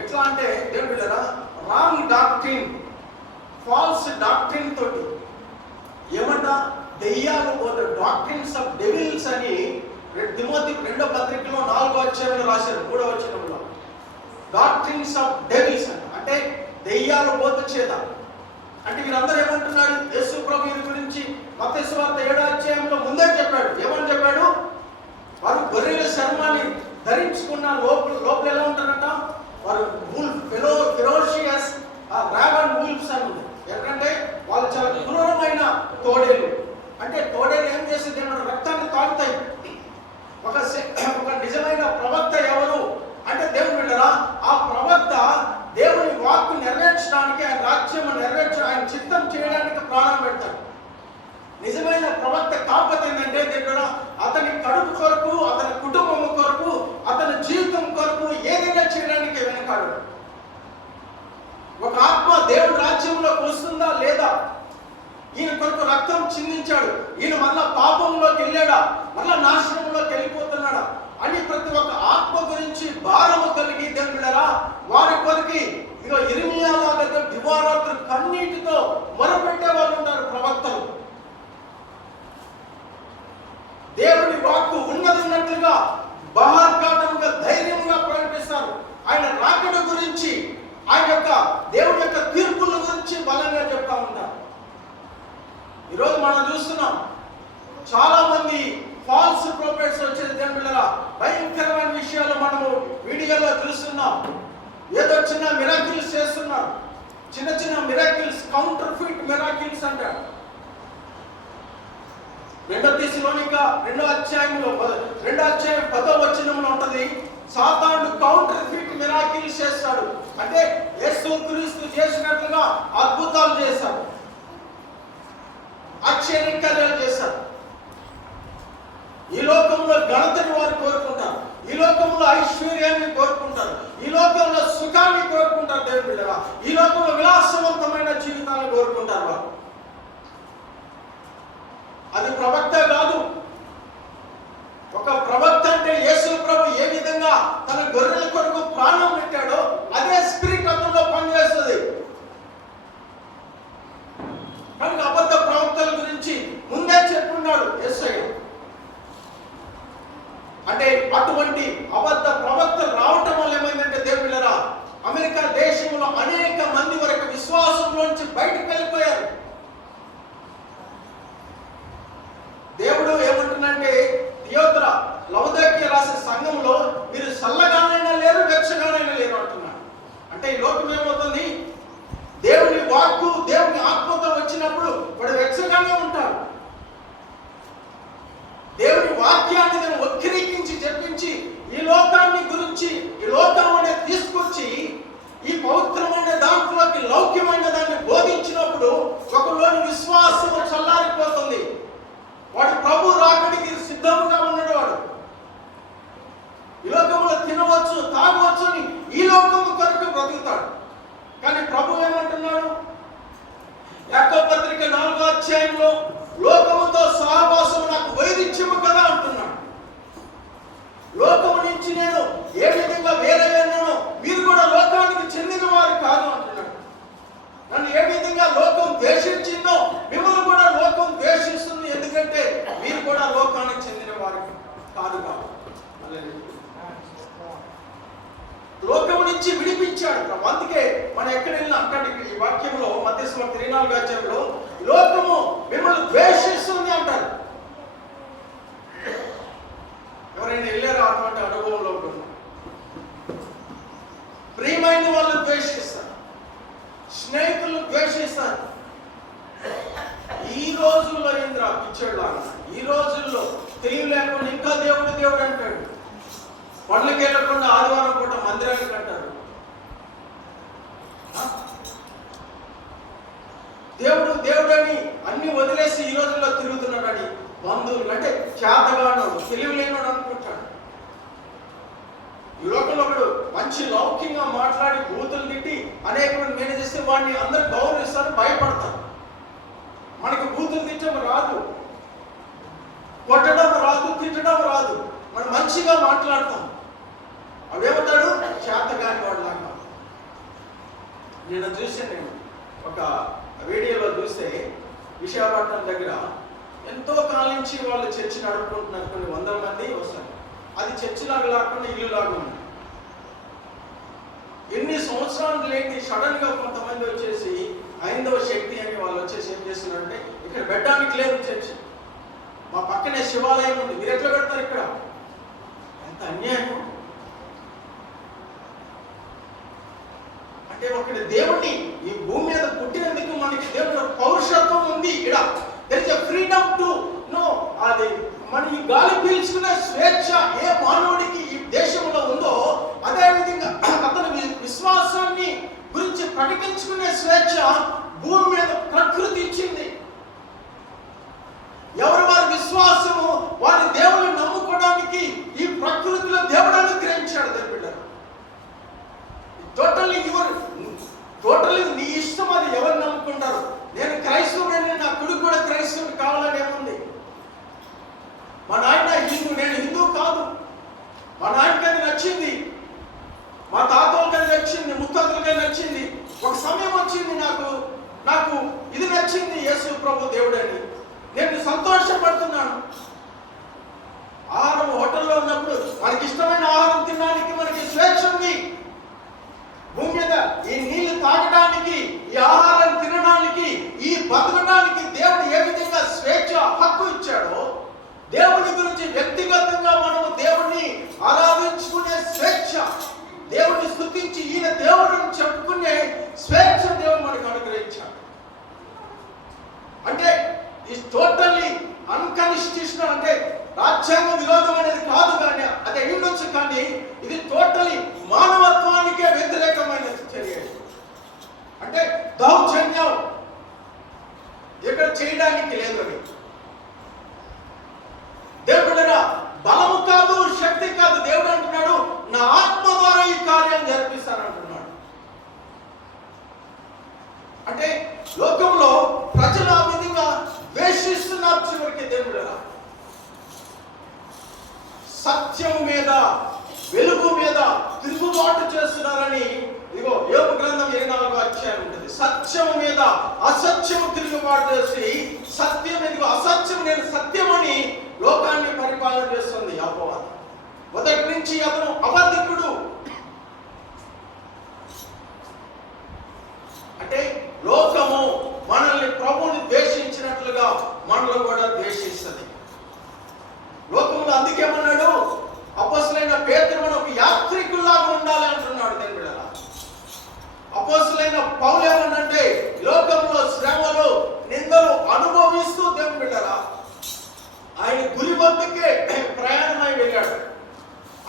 ఎట్లా అంటే దేవుని బిడ్డలారా, రాంగ్ డాక్ట్రిన్, ఫాల్స్ డాక్ట్రిన్ తోటి ఏమంట దెయ్యాలు డాక్ట్రిన్స్ ఆఫ్ డెవిల్స్ అని తిమోతి 2వ పత్రికలో 4వ అధ్యాయంలో రాశారు 3వ వచనంలో. డాక్ట్రిన్స్ ఆఫ్ డెవిల్స్ అంటే దెయ్యాలు బోధ చేత. అంటే వీరందరూ ఏమంటున్నారు? యేసు ప్రభు గురించి మత్తయి సువార్త 7వ అధ్యాయంలో ముందే చెప్పాడు. ఏమని చెప్పాడు? వారు గొర్రెల చర్మాన్ని ధరించుకున్న లోపల ఎలా ఉంటారంట? వారు ఫెరోషియస్ డ్రాగన్ వూల్ఫ్స్ అని ఉంది. ఎందుకంటే వాళ్ళు చాలా క్రూరమైన తోడేలు. అంటే తోడేలు ఏం చేసింది? రక్తాన్ని తాగుతాయి. ఒక నిజమైన ప్రవక్త ఎవరు అంటే దేవుని బిడ్డలారా, ఆ ప్రవక్త దేవుని వాక్కు నెరవేర్చడానికి, ఆయన రాజ్యం ఆయన చిత్తం చేయడానికి ప్రాణం పెడతాడు. నిజమైన ప్రవక్త కాకపోతే ఏంటంటే దేవుడు అతని కడుపు కొరకు, అతని కుటుంబం కొరకు, అతని జీవితం కొరకు ఏదైనా చేయడానికి వెనకాడు. ఒక ఆత్మ దేవుడి రాజ్యంలోకి వస్తుందా లేదా, ఈయన కొరకు రక్తం చిందించాడు, ఈయన మళ్ళా పాపంలోకి వెళ్ళాడా, మళ్ళా నాశనంలోకి వెళ్ళిపోతున్నాడా అని ప్రతి ఒక్క ఆత్మ గురించి భారము కలిగి దేవుని బిడ్డలారా వారి కొరికి ఇదిగో ఇర్మియా లాగా దివారాత్రులు కన్నీటితో మీడియాలో చూస్తున్నాం, ఏదో చిన్న మిరాకిల్స్ చేస్తున్నారు. చిన్న చిన్న మిరాకిల్స్, కౌంటర్ ఫిట్ మిరాకిల్స్ అంటారు. 2 తెస్సలోనిక 2వ అధ్యాయంలో 10వ వచనంలో ఉంటది, సాతానుడు కౌంటర్ ఫిట్ మిరాకిల్స్ చేస్తాడు. అంటే యేసుక్రీస్తు చేసినట్లుగా అద్భుతాలు చేశాడు, ఆశ్చర్యకార్యాలు చేశాడు. ఈ లోకంలో ఘనతని వారు కోరుకుంటారు, ఈ లోకంలో ఐశ్వర్యాన్ని కోరుకుంటారు, ఈ లోకంలో సుఖాన్ని కోరుకుంటారు. దేవుని బిడ్డగా ఈ లోకంలో విలాసవంతమైన జీవితాన్ని కోరుకుంటారు వారు. అది ప్రవక్త కాదు. ఒక ప్రవక్త అంటే యేసు ప్రభు ఏ విధంగా తన గొర్రెల కొరకు ప్రాణం పెట్టాడో అదే స్పిరిట్ అతనిలో పనిచేస్తుంది. కనుక అబద్ధ ప్రవక్తల గురించి ముందే చెప్పున్నాడు యేసయ్య. అంటే అటువంటి అబద్ధ ప్రవక్తలు రావటం వల్ల ఏమైందంటే దేవుళ్ళరా, అమెరికా దేశంలో అనేక మంది వరకు విశ్వాసంలోంచి బయటకు వెళ్ళిపోయారు. దేవుడు ఏమంటున్నంటే, థియోతరా లవోదికీయ రాసే సంఘంలో మీరు చల్లగానైనా లేరు, వెచ్చగానైనా లేరు అంటున్నాడు. అంటే ఈ లోకం ఏమవుతుంది, దేవుని వాక్కు దేవుని ఆత్మతో వచ్చినప్పుడు వాడు వెచ్చగానే ఉంటాడు. దేవుని వాక్యాన్ని నేను వక్రీకరించి చెప్పించి ఈ లోకాన్ని గురించి, ఈ లోకం అనేది తీసుకొచ్చి ఈ పవిత్రమైన దాంట్లోకి లౌక్యమైన దాన్ని బోధించినప్పుడు ఒకలోని విశ్వాసము చల్లారిపోతుంది. వాడు ప్రభు రాకడికి సిద్ధంగా ఉన్నాడు. వాడు ఈ లోకంలో తినవచ్చు, తాగవచ్చు అని ఈ లోకము కొరకు బ్రతుకుతాడు. కానీ ప్రభు ఏమంటున్నాడు, యాకోబు పత్రిక 4వ అధ్యాయంలో లోకముతో సహవాసం నాకు వైరిత్యము కదా అంటున్నాడు. లోకము నుంచి నేను ఏ విధంగా వేరైనానో మీరు కూడా లోకానికి చెందిన వారు కాదు అంటున్నాడు. నన్ను ఏ విధంగా లోకం ద్వేషించిందో మిమ్మల్ని కూడా లోకం ద్వేషిస్తుంది, ఎందుకంటే మీరు కూడా లోకానికి చెందిన వారు కాదు కాబట్టి. లోకం నుంచి విడిపించాడు ప్రభు. అందుకే మనం ఎక్కడ వెళ్ళినా అక్కడ ఈ వాక్యంలో మత్తయి సువార్త 24వ అధ్యాయంలో లోకము మిమ్మల్ని ద్వేషిస్తుంది అంటారు. ఎవరైనా వెళ్ళారా అటువంటి అనుభవంలో ఉంటున్నారు? ప్రియమైన వాళ్ళు ద్వేషిస్తారు, స్నేహితులు ద్వేషిస్తారు. ఈ రోజుల్లో ఇంద్ర పిచ్చోళ్ళ, ఈ రోజుల్లో తెలివి లేకుండా ఇంకా దేవుడు దేవుడు అంటాడు. పనులకి వెళ్ళకుండా ఆదివారం పూట మందిరానికి అంటారు. దేవుడు దేవుడని అన్ని వదిలేసి ఈ రోజుల్లో తిరుగుతున్నాడని బంధువులు అంటే చేతగానోడు, తెలివి లేనోడు అనుకుంటాడు. ఈ లోకంలో ఒకడు మంచి లౌక్యంగా మాట్లాడి బూతులు తిట్టి అనేక మంది మేనేజ్ చేస్తే వాడిని అందరు గౌరవిస్తారు, భయపడతారు. మనకి బూతులు తిట్టడం రాదు, కొట్టడం రాదు, తిట్టడం రాదు, మనం మంచిగా మాట్లాడతాం. అవేమవుతాడు, చేతగాని వాడు లాగా. నేను ఒక వీడియోలో చూస్తే విశాఖపట్నం దగ్గర ఎంతో కాలం నుంచి వాళ్ళు చర్చి నడుపుకుంటున్నారు, కొన్ని 100 మంది వస్తారు. అది చర్చి లాగా లేకుండా ఇల్లు లాగా ఉంది. ఎన్ని సంవత్సరాలు లేని సడన్ గా కొంతమంది వచ్చేసి ఐదవ శక్తి అని వాళ్ళు వచ్చేసి ఏం చేస్తున్నారంటే, ఇక్కడ పెట్టడానికి లేదు చర్చి, మా పక్కనే శివాలయం ఉంది, మీరు ఎట్లా పెడతారు ఇక్కడ? ఎంత అన్యాయం! అంటే ఒకటి దేవుడిని ఈ భూమి మీద పుట్టినందుకు మనకి దేవుడు పౌరుషత్వం ఉంది. ఇక్కడ there is a freedom to know, అది మన ఈ గాలి పీల్చుకునే స్వేచ్ఛ ఏ మానవుడికి ఈ దేశంలో ఉందో అదే విధంగా అతని విశ్వాసాన్ని గురించి ప్రకటించుకునే స్వేచ్ఛ భూమి మీద ప్రకృతి ఇచ్చింది. ఎవరు వారి విశ్వాసము వారి దేవుని నమ్ముకోవడానికి ఈ ప్రకృతిలో దేవుడు అనుగ్రహించాడు. దేవుడు టోటల్లీ నీ ఇష్టం, అది ఎవరు నమ్ముకుంటారు. నేను క్రైస్తవుడని నా కొడుకు కూడా క్రైస్తవుడు కావాలని ఏముంది? మా నాయన హిందూ, నేను హిందూ కాదు. మా నాయనకి అది నచ్చింది, మా తాతలకి అది నచ్చింది, ముత్తాతలకి అది నచ్చింది. ఒక సమయం వచ్చింది నాకు ఇది నచ్చింది, యేసు ప్రభు దేవుడని నేను సంతోషపడుతున్నాను. ఆహారం హోటల్లో ఉన్నప్పుడు మనకి ఇష్టమైన ఆహారం తినడానికి మనకి స్వేచ్ఛ ఉంది. భూమి మీద ఈ నీళ్లు తాగడానికి, ఈ ఆహారం తినడానికి, ఈ బతకడానికి దేవుడు ఏ విధంగా స్వేచ్ఛ హక్కు ఇచ్చాడో, దేవుని గురించి వ్యక్తిగతంగా మనము దేవుడిని ఆరాధించుకునే స్వేచ్ఛ లోకంలో ప్రజలు ఆ విధంగా ద్వేషిస్తున్నారు. చివరికి దేవుడా సత్యం మీద, వెలుగు మీద తిరుగుబాటు చేస్తున్నారని ఇదిగో యోబు గ్రంథం 24వ అధ్యాయం ఉంటుంది. సత్యం మీద అసత్యము తిరుగుబాటు చేసి సత్యం ఇదిగో అసత్యం నేను సత్యమని లోకాన్ని పరిపాలన చేస్తుంది అపవాది. మొదటి నుంచి అతను అబద్ధికుడు. అంటే లోకము మనల్ని ప్రభువుని ద్వేషించినట్లుగా మనల్ని కూడా ద్వేషిస్తుంది. లోకంలో అందుకేమన్నాడు అపోస్తలుడైన పేతురు మనం ఒక యాత్రికుల్లాగా ఉండాలి అంటున్నాడు. దేవుడు అపోస్తలుడైన పౌలు ఏమన్నంటే లోకంలో శ్రమలు నిందలు అనుభవిస్తూ దేవుడు బిడ్డరా ఆయన గురి వద్దకే ప్రయాణమై వెళ్ళాడు.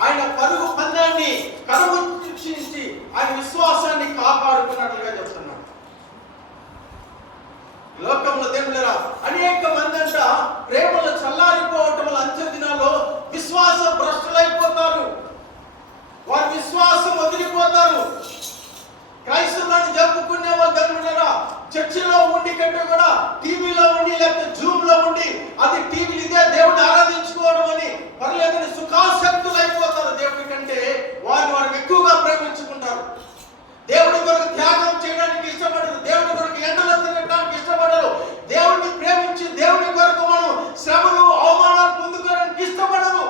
ఆయన పరుగు పందాన్ని కనుమర్చించి ఆయన విశ్వాసాన్ని కాపాడుకున్నట్లుగా చెప్తున్నాడు. లోకంలో దేవుడా అనేక మంది అంట ప్రేమలు చల్లారిపోవటం వల్ల అంత్య దినాల్లో విశ్వాస భ్రష్టులైపోతారు. వారి విశ్వాసం వదిలిపోతారు. క్రైస్తవులను జరుపుకునే వాళ్ళు దేవుడా చర్చిలో ఉండి కంటే కూడా టీవీలో ఉండి లేకపోతే జూమ్ లో ఉండి అది టీవీ ఇదే దేవుడిని ఆరాధించుకోవడం అని పర్లేదని సుఖాసక్తులు అయిపోతారు. దేవుడి కంటే వారిని ఎక్కువగా ప్రేమించుకుంటారు. దేవుడి కొరకు త్యాగం చేయడానికి ఇష్టపడరు. దేవుడి కొరకు ఎండలో తిరగడానికి ఇష్టపడరు. దేవుడిని ప్రేమించి దేవుడి కొరకు మనం శ్రమలు అవమానాలు పొందుకోవడానికి ఇష్టపడరు.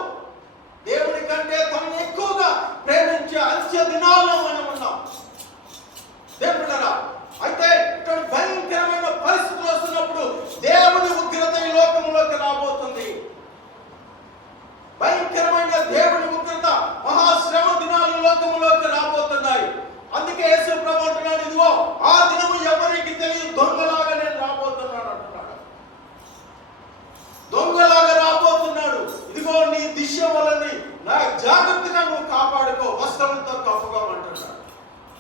దేవుడి కంటే తనను ఎక్కువగా ప్రేమించే అంత్య దినాల్లో మనం ఉన్నాం. దేవుడా అయితే ఇటువంటి భయంకరమైన పరిస్థితులు వస్తున్నప్పుడు దేవుని ఉగ్రత ఈ లోకంలోకి రాబోతుంది. భయంకరమైన దేవుని ఉగ్రత మహాశ్రమ దినాలు లోకంలోకి రాబోతున్నాయి. అందుకే యేసు ప్రభువు అంటున్నాడు ఇదిగో ఆ దినము ఎవరికి తెలియదు దొంగలాగా నేను రాబోతున్నాడు అంటున్నాడు. దొంగలాగా రాబోతున్నాడు. ఇదిగో నీ దిశ వలని నా జాగ్రత్తగా నువ్వు కాపాడుకో, వస్త్రంతో కప్పుకోమంటున్నాడు.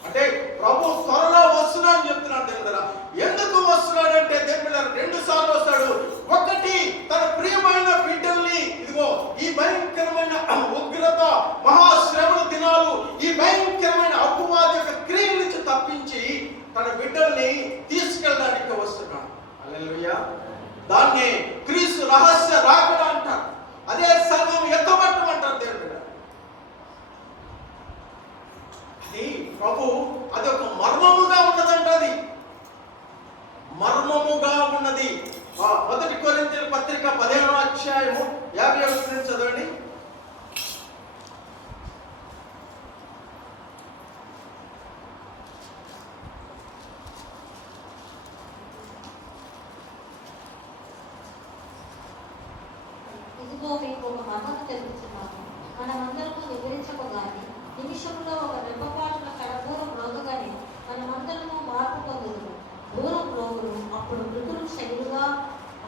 అంటే ప్రభు త్వరలో వస్తున్నాడు చెప్తున్నాడు. దేవుడా ఎందుకు వస్తున్నాడంటే దేవుడా 2 సార్లు వస్తాడు. ఒకటి తన ప్రియమైన బిడ్డల్ని ఇదిగో ఈ భయంకరమైన ఉగ్రత మహాశ్రమల దినాలు ఈ భయంకరమైన అపవాది యొక్క క్రియల నుంచి తప్పించి తన బిడ్డల్ని తీసుకెళ్ళడానికి వస్తున్నాడు. హల్లెలూయా. దాన్ని క్రీస్తు రహస్య రాకడ అంటారు. అదే సంఘం ఎత్తబట్టమంటారు. దేవుడు అది ప్రభు అది ఒక మర్మముగా ఉన్నదంట. అది మర్మముగా ఉన్నది. మొదటి కొరింథీయుల పత్రిక 15వ అధ్యాయము 51 నుంచి చదవండి. ఇదిగో మీకు ఒక మర్మము తెలుపుతున్నాను. మనమందరము వివరించకగాని నిమిషంలో ఒక రెప్పపాటున కడదూరం రోగగానే మనమందరము మార్పు పొందుదుము. దూరం రోగులు అప్పుడు మృతులు శైలుగా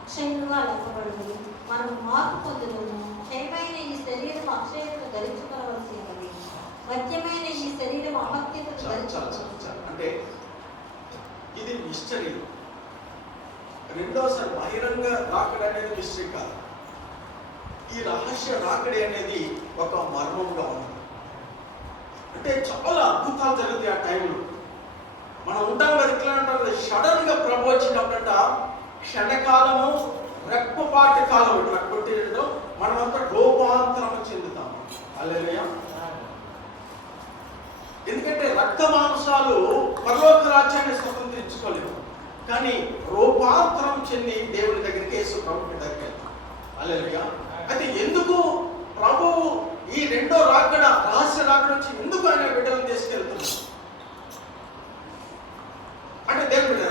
అక్షయులుగా లెక్కబడుతుంది. మనం మార్పు పొందుదుము. క్షయమైన ఈ శరీరం అక్షయతను ధరించుకోవలసి ఉన్నది. మధ్యమైన ఈ శరీరం అమర్త్యతను ధరించుకోవచ్చు. అంటే ఇది మిస్టరీ. రెండోసారి బహిరంగ రాకడ అనేది మిస్టరీ కాదు. ఈ రహస్య రాకడి అనేది ఒక మర్మంగా ఉంది. అంటే చాలా అద్భుతాలు జరుగుతాయి ఆ టైంలో. మనం ఉంటాం కదా ఇట్లా అంటారు సడన్ గా ప్రభు వచ్చినప్పుడంట క్షణకాలము రెప్పపాటి కాలం ఇట్లా కొట్టేయడంతో మనమంతా రూపాంతరం చెందుతాం. హల్లెలూయా. ఎందుకంటే రక్త మాంసాలు పరలోక రాజ్యాన్ని స్వతంత్రించుకోలేవు. కానీ రూపాంతరం చెంది దేవుని దగ్గరికి యేసు ప్రభువుని దగ్గరికి వెళ్తాం. హల్లెలూయా. అయితే ఎందుకు ప్రభువు ఈ రెండో రాకడ రహస్య రాకడ నుంచి ఎందుకు ఆయన బిడ్డలను తీసుకెళ్తున్నారు అంటే దేవుడు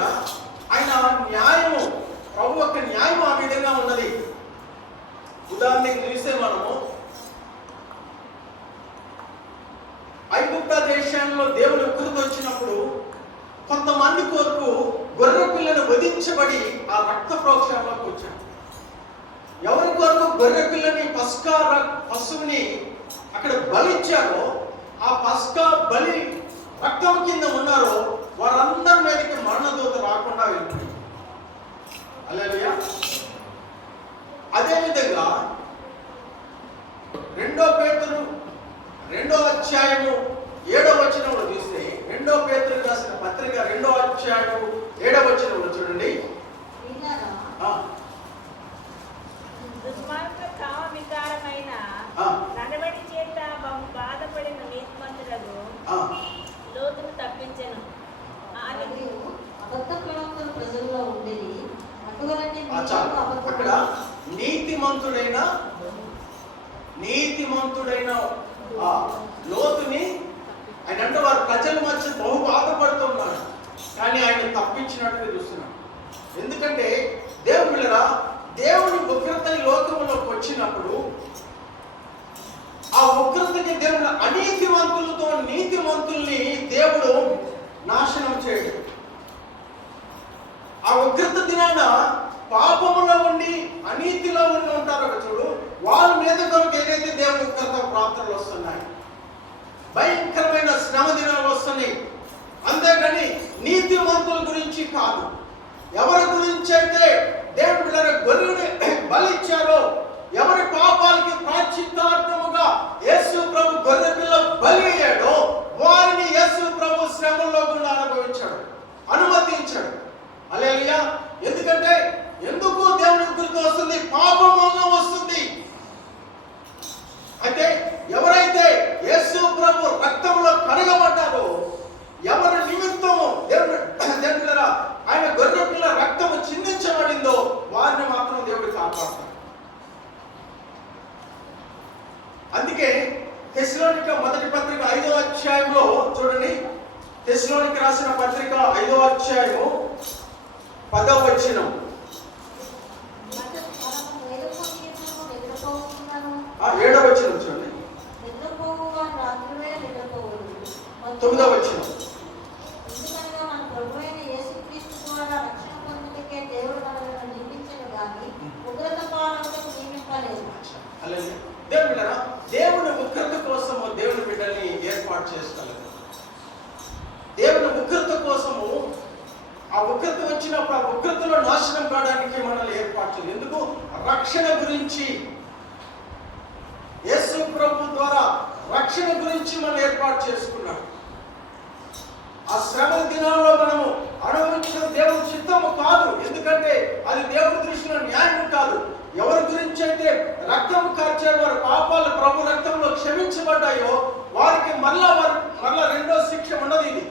ఆయన న్యాయము ప్రభు యొక్క న్యాయం ఆ విధంగా ఉన్నది. ఉదాహరణకి చూస్తే మనము ఐగుప్త దేశంలో దేవుని ఉగ్రత వచ్చినప్పుడు కొంతమంది కొరకు గొర్రె పిల్లను వధించబడి ఆ రక్త ప్రోక్షణలోకి వచ్చాడు. ఎవరి కొరకు గొర్రె పిల్లని పశువుని అక్కడ బలిచ్చారో ఆ పస్కా బలి రక్తం కింద ఉన్నారో వారందరి మీదకి మరణదూత రాకుండా వెళ్ళిపోయింది. హల్లెలూయా. అదేవిధంగా 2 పేతురు 2వ అధ్యాయము 7వ వచనంలో చూస్తే 2 పేతురు రాసిన పత్రిక 2వ అధ్యాయము 7వ వచనంలో చూడండి. దుర్మార్గ కామ వికారమైన నడవడి చేత బహు బాధపడిన నీతిమంతులకు లోతును తప్పించెను. అబద్ధ ప్రవక్తలు ప్రజల్లో ఉండేది. అక్కడ నీతిమంతుడైన లోతుని ఆయన అంటే వారు ప్రజల మధ్య బహు బాధపడుతున్నాడు, కానీ ఆయన తప్పించినట్టుగా చూస్తున్నాడు. ఎందుకంటే దేవుని ఉగ్రత ఈ లోకంలోకి వచ్చినప్పుడు ఆ ఉగ్రతకి దేవుడు అనీతివంతులతో నీతిమంతుల్ని దేవుడు నాశనం చేయడు. ఆ ఉగ్రత దినాన పాపములో ఉండి అనీతిలో ఉండి ఉంటారో చూడు, వాళ్ళ మీద కొరకు ఏదైతే దేవుని ఉగ్రత ప్రార్థనలు వస్తున్నాయి, భయంకరమైన శ్రమ దినాలు వస్తున్నాయి. అంతేగాని నీతిమంతుల గురించి కాదు. ఎవరి గురించి అయితే దేవుడు పిల్లల గొర్రెని బలిచ్చారో, ఎవరి పాపాలకి ప్రాయశ్చిత్తార్థముగా యేసు ప్రభు గొర్రె పిల్ల బలి అయ్యాడో వారిని యేసు ప్రభు శ్రమల్లో కూడా అనుభవించాడు, అనుమతించాడు. హల్లెలూయా. ఎందుకంటే ఎందుకు దేవుని ఉగ్రత వస్తుంది? పాపం వలన వస్తుంది. అయితే ఎవరైతే యేసు ప్రభు రక్తంలో కడగబడ్డారో, ఎవరి నిమిత్తము దేవుడు ఆయన గొర్రె పిల్ల రక్తము చిందించబడిందో వారిని మాత్రం దేవుడు కాపాడతాడు. అందుకే తెస్సలోనిక మొదటి పత్రిక 5వ అధ్యాయంలో చూడండి. తెస్సలోనిక రాసిన పత్రిక 5వ అధ్యాయము 10వ వచనం. 7వ వచనం చూడండి. 9వ వచనం. దేవుని ఉగ్రత కోసము దేవుని బిడ్డల్ని ఏర్పాటు చేసుకోలేదు. దేవుని ఉగ్రత కోసము ఆ ఉగ్రత వచ్చినప్పుడు ఆ ఉగ్రతలో నాశనం కావడానికి మనల్ని ఏర్పాటు చేయలేదు. ఎందుకు? రక్షణ గురించి, యేసు ప్రభు ద్వారా రక్షణ గురించి మనం ఏర్పాటు చేసుకున్నాం. ఆ శ్రమ దినాల్లో మనము అనుభవించిన దేవుని చిత్తము కాదు. ఎందుకంటే అది దేవుని దృష్టిలో న్యాయం కాదు. ఎవరి గురించి అయితే రక్తం కార్చే వారి పాపాలు ప్రభు రక్తంలో క్షమించబడ్డాయో వారికి మరలా రెండో శిక్ష ఉండదు. ఇది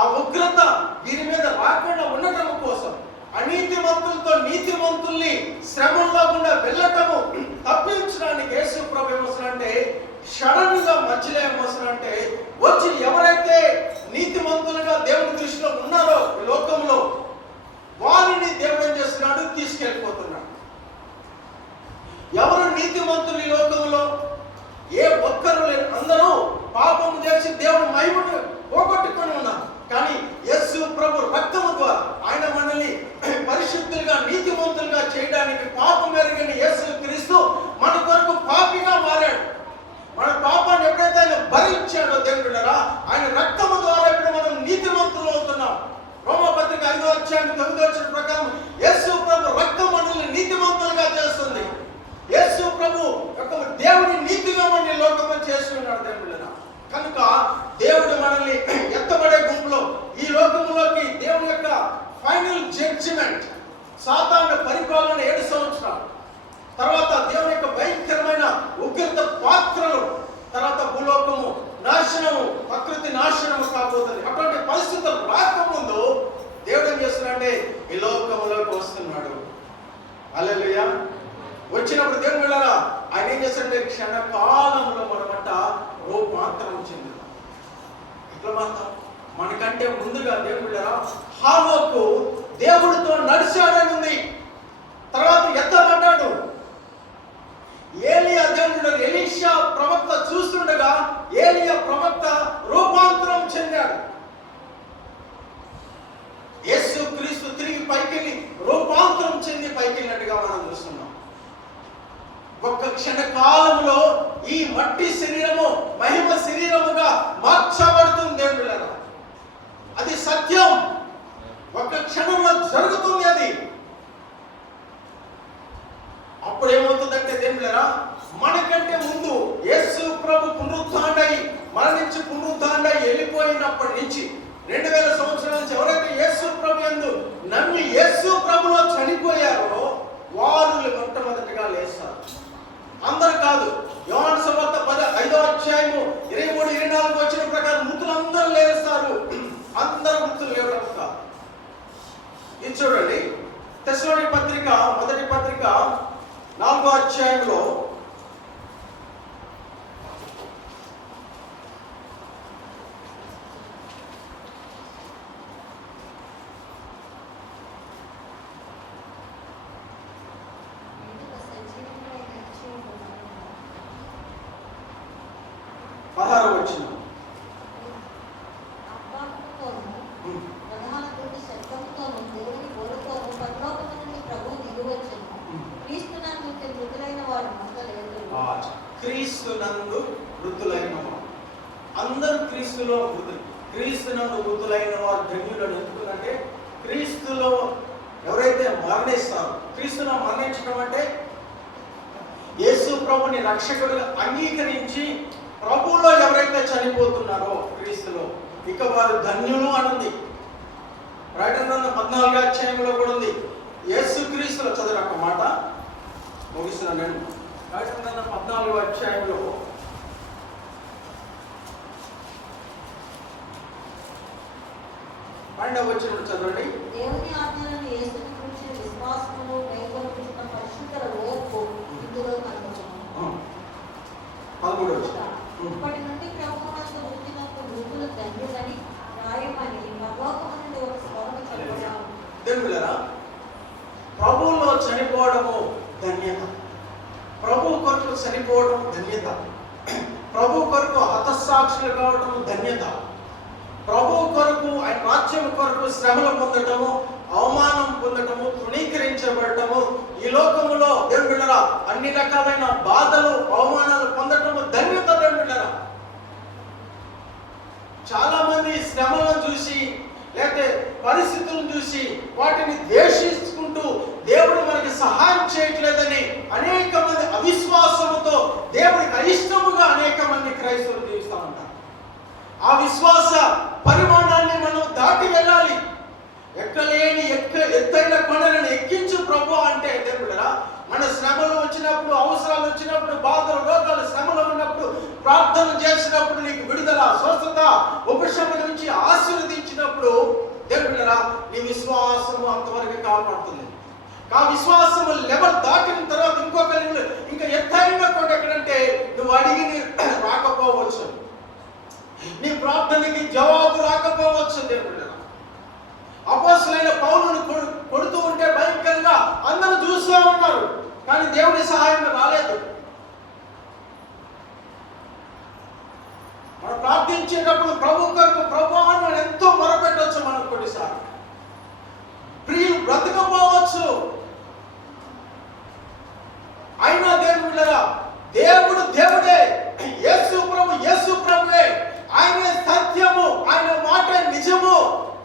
ఆ ఉగ్రత వీరి మీద రాకుండా ఉండటం కోసం అనీతిమంతులతో నీతిమంతుల్ని శ్రమంలో గుండా వెళ్ళటము తప్పించడానికి యేసు ప్రభు ఏమొస్తాడంటే సడన్ గా మధ్యలో ఏమొస్తాడంటే వచ్చి ఎవరైతే నీతిమంతులుగా దేవుని దృష్టిలో ఉన్నారో ఈ లోకంలో వారిని దేవుడు ఏం చేస్తున్నాడు? తీసుకెళ్ళిపోతున్నాడు. ఎవరు నీతిమంతులు ఈ లోకంలో? ఏ ఒక్కరు లేరు. అందరూ పాపము చేసి దేవుని మహిమను పోగొట్టుకొని ఉన్నారు. కానీ యేసు ప్రభు రక్తము ద్వారా ఆయన మనల్ని పరిశుద్ధులుగా నీతిమంతులుగా చేయడానికి పాపం ఎరిగిన యేసు క్రీస్తు మన కొరకు పాపిగా మారాడు. మన పాపాన్ని ఎప్పుడైతే ఆయన భరించాడో దేవుడురా, ఆయన రక్తము ద్వారా ఇప్పుడు మనం నీతిమంతులు అవుతున్నాం. రోమపత్రిక 5వ అధ్యాయం 9వ వచనం ప్రకారం యేసు ప్రభు రక్తం మనల్ని నీతిమంతులుగా చేస్తుంది. యేసు ప్రభు యొక్క దేవుని నీతిగా మనల్ని లోకంలో చేస్తున్నాడు దేవుడురా. కనుక దేవుడు మనల్ని ఎత్తబడే గుంపులో ఈ లోకంలోకి దేవుని యొక్క ఫైనల్ జడ్జిమెంట్, సాతాను పరిపాలన 7 సంవత్సరాలు తర్వాత దేవుని యొక్క భయంకరమైన ఉగ్రత పాత్రలు, తర్వాత భూలోకము నాశనము, ప్రకృతి నాశనము కాబోతుంది. అటువంటి పరిస్థితులు రాకముందు దేవుడు ఏం చేస్తున్నాడంటే ఈ లోకంలోకి వస్తున్నాడు. హల్లెలూయా. వచ్చినప్పుడు దేవుడు వెళ్ళారా, ఆయన ఏం చేస్తాడంటే క్షణకాలంలో మనమంట రూపాంతరం చెందుతాం. ఇట్లా మాత్రం మనకంటే ముందుగా దేవుడు వెళ్ళారా, హానోకు దేవుడితో నడిచాడని ఉంది. తర్వాత ఎత్తబడ్డాడు. ఏలియా దేవుడు ఎలీషా ప్రవక్త చూస్తుండగా ఏలియా ప్రవక్త రూపాంతరం చెందాడు. యేసు క్రీస్తు తిరిగి పైకెళ్ళి రూపాంతరం చెంది పైకెళ్ళినట్టుగా మనం చూస్తున్నాం. ఒక్క క్షణ కాలంలో ఈ మట్టి శరీరము మహిమ శరీరముగా మార్చబడుతుంది దేవుడు. అది సత్యం. ఒక్క క్షణంలో జరుగుతుంది అది. అప్పుడు ఏమవుతుందంటే దేవుళ్ళరా, మనకంటే ముందు యేసు ప్రభు పునరుత్థానుడై మరణించి పునరుత్థానుడై వెళ్ళిపోయినప్పటి నుంచి 2000 సంవత్సరాల నుంచి ఎవరైతే యేసు ప్రభు యందు నమ్మి యేసు ప్రభులో చనిపోయారో వారు మొట్టమొదటిగా లేస్తారు. అందరు కాదు. యోహాను సువార్త 5వ అధ్యాయము 23, 24 వచ్చిన ప్రకారం మృతులందరూ లేస్తారు. అందరూ మృతులు లేవడం కాదు. ఇది చూడండి, తెస్సలోనిక పత్రిక మొదటి పత్రిక 4వ అధ్యాయంలో క్రీస్తునందు మృతులైన వారు అందరూ క్రీస్తులో మృతులు. క్రీస్తునందు మృతులైన వారు ధన్యులను. ఎందుకంటే క్రీస్తులో ఎవరైతే మరణిస్తారో, క్రీస్తులో మరణించడం అంటే యేసు ప్రభుని రక్షకుడిగా అంగీకరించి ప్రభువులో ఎవరైతే చనిపోతున్నారో క్రీస్తులో, ఇక వారు ధన్యులు అనుంది. ప్రకటన గ్రంథం 14వ అధ్యాయంలో కూడా ఉంది. యేసు క్రీస్తులో చదివిన ఒక మాట ముగిస్తున్నాను నేను. ప్రకటన గ్రంథం 14వ అధ్యాయంలో 12వ వచనం చదవండి. దేవుని ఆజ్ఞలను యేసుని గురించి విశ్వాసమును కైకొనుచున్న పరిశుద్ధుల ఓర్పు ఇందులో కలుగును. 13వ వచనం. ఇప్పటి నుండి ప్రభువునందు ఉండినప్పుడు మృతులు ధన్యులని రాయమని పరలోకము నుండి ఒక స్వరము చదువుతాము. దేవులారా, ప్రభువులో చనిపోవడము ధన్యత. ప్రభు కొరకు చనిపోవడం ధన్యత. ప్రభు కొరకు హతసాక్షులు కావడం ధన్యత. ప్రభు కొరకు ఆయన రాజ్యం కొరకు శ్రమలు పొందటము, అవమానం పొందటము, తృణీకరించబడటము, ఈ లోకములో దేవుళ్ళరా అన్ని రకాలైన బాధలు అవమానాలు పొందటము ధన్యత. దేవుళ్ళరా, చాలా మంది శ్రమలను చూసి లేకపోతే పరిస్థితులను చూసి వాటిని ద్వేషించుకుంటూ దేవుడు మనకి సహాయం చేయట్లేదని అనేక మంది అవిశ్వాసముతో దేవుడికి అయిష్టముగా అనేక మంది క్రైస్తవులు జీవిస్తూ ఉంటారు. ఆ విశ్వాస పరిమాణాన్ని మనం దాటి వెళ్ళాలి. ఎక్కలేని ఎత్తైన కొండలను ఎక్కించు ప్రభు అంటే దేవుడా, మన శ్రమలు వచ్చినప్పుడు, అవసరాలు వచ్చినప్పుడు, బాధలు, రోగాలు, శ్రమలు ఉన్నప్పుడు ప్రార్థన చేసినప్పుడు నీకు విడుదల, స్వస్థత, ఉపశమనం నుంచి ఆశీర్వదించినప్పుడు దేవుడా నీ విశ్వాసము అంతవరకు కాపాడుతుంది. ఆ విశ్వాసము లెవెల్ దాటిన తర్వాత ఇంకొక లెవెల్, ఇంకా ఎత్తైన కొండ ఎక్కడంటే నువ్వు అడిగి రాకపోవచ్చు, నీ ప్రార్థనకి జవాబు రాకపోవచ్చు. దేవుడా, అపోస్తలుడైన పౌలును కొడుతూ ఉంటే భయంకరంగా అందరూ చూస్తూ ఉన్నారు, కానీ దేవుని సహాయం రాలేదు. మనం ప్రార్థించేటప్పుడు ప్రభు కొరకు ప్రభు అని ఎంతో మొరపెట్టవచ్చు. మనం కొన్నిసార్లు ప్రియులు బ్రతకపోవచ్చు, అయినా దేవుళ్ళరా దేవుడు దేవుడే, యేసు ప్రభువే, ఆయనే సత్యము, ఆయన మాట నిజము.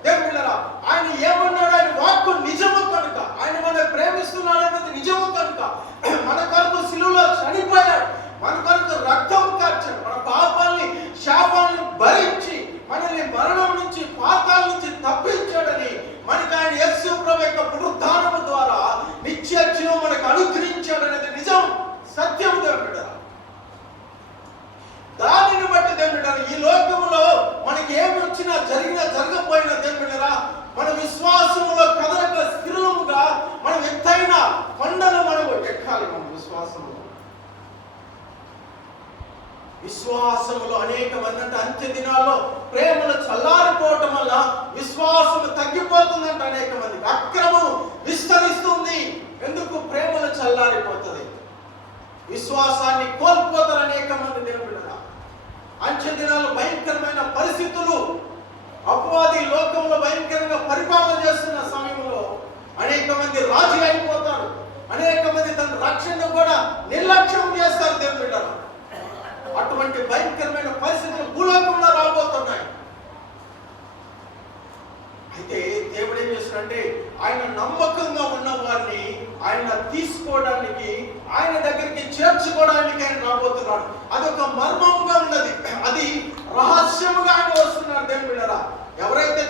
దేవుళ్ళరా ఆయన ఏమన్నాడు, ఆయన వాక్కు నిజము కనుక, ఆయన మనం ప్రేమిస్తున్నాడు అన్నది నిజము కనుక మన కొరకు సిలువలో చనిపోయాడు, మన కొరకు రక్తం కార్చాడు, మన పాపాలని శాపాలను భరించి మనల్ని మరణం నుంచి పాతాల నుంచి తప్పించాడని మనకు ఆయన యేసు ప్రభు యొక్క పునరుద్ధానము ద్వారా నిత్య జీవం మనకు అనుగ్రహించాడనేది నిజం, సత్యం. దేవుడా దానిని బట్టి దేవుడా ఈ లోకములో మనకి ఏమి వచ్చినా జరగకపోయినా దేవుడా మన విశ్వాసములో కదలక స్థిరముగా మనం ఎత్తైన కొండను మనం ఎక్కాలి. మన విశ్వాసములో అనేక మంది అంటే అంత్య దినాల్లో ప్రేమను చల్లారిపోవటం వల్ల విశ్వాసము తగ్గిపోతుందంట. అనేక మంది అక్రమం విస్తరిస్తుంది. ఎందుకు? ప్రేమను చల్లారిపోతుంది, విశ్వాసాన్ని కోల్పోతారు అనేక మంది. దేవుడా అంత్య దినాలు భయంకరమైన పరిస్థితులు, అపవాది లోకంలో భయంకరంగా పరిపాలన చేస్తున్న సమయంలో అనేక మంది రాజు అయిపోతారు, అనేక మంది తన రక్షణ కూడా నిర్లక్ష్యం చేస్తారు. దేవుడా అటువంటి భయంకరమైన పరిస్థితులు భూలోకంలో రాబోతున్నాయి. అయితే దేవుడు ఏం చేస్తున్నాడంటే ఆయన నమ్మకంగా ఉన్న వారిని ఆయన తీసుకోవడానికి, ఆయన దగ్గరికి చేర్చుకోవడానికి ఆయన రాబోతున్నాడు. అదొక మర్మముగా ఉన్నది, అది రహస్యముగా ఆయన వస్తున్నాడు. దేవుడా ఎవరైతే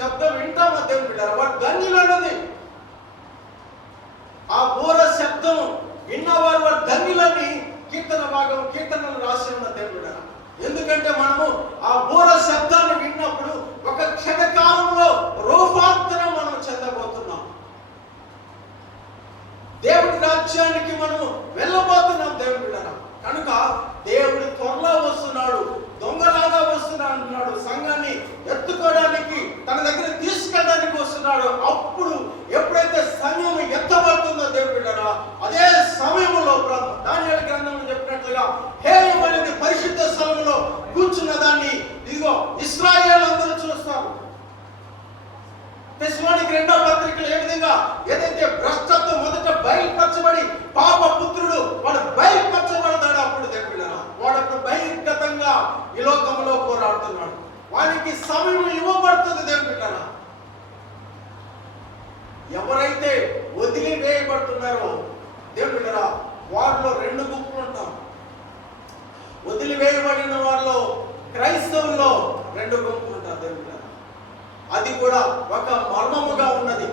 శబ్దం వింటామా దేవుని బిడ్డలారా? వారు ధన్యులన్నది ఆ బూర శబ్దం విన్నవారు వారు ధన్యులని కీర్తనలు రాసి ఉన్న దేవుని బిడ్డలారా. ఎందుకంటే మనము ఆ బూర శబ్దాన్ని విన్నప్పుడు ఒక క్షణకాలంలో రూపాంతరం మనం చెందబోతున్నాం. దేవుడి రాజ్యానికి మనము వెళ్ళబోతున్నాం దేవుని బిడ్డలారా. కనుక దేవుడు త్వరలో వస్తున్నాడు, దొంగలాగా వస్తున్నాడు అంటున్నాడు. సంఘాన్ని ఎత్తుకోవడానికి తన దగ్గర తీసుకెళ్ళడానికి వస్తున్నాడు. అప్పుడు ఎప్పుడైతే సంఘం ఎత్తబడుతుందో దేవుని బిడ్డలారా, అదే సమయంలో దానియేలు గ్రంథంలో చెప్పినట్లుగా హేయమైనది పరిశుద్ధ స్థలంలో కూర్చున్న దాన్ని ఇదిగో ఇశ్రాయేలు అందరూ చూస్తారు. తెస్సలోనికీ 2వ పత్రికలో ఏ విధంగా ఏదైతే భ్రష్టత్వం మొదట బయలుపరచబడి పాప పుత్రుడు వాడు బయలుపరచబడతాడు, అప్పుడు దేవుళ్ళారా వాడు అప్పుడు బహిర్గతంగా ఈ లోకంలో పోరాడుతున్నాడు. వానికి సమయం ఇవ్వబడుతుంది దేవుళ్ళారా. ఎవరైతే వదిలివేయబడుతున్నారో దేవుళ్ళారా వారిలో 2 గుంపులు ఉంటాం. వదిలివేయబడిన వారిలో క్రైస్తవుల్లో 2 గుంపులు ఉంటారు దేవుళ్ళారా. అది కూడా ఒక మర్మముగా ఉన్నది.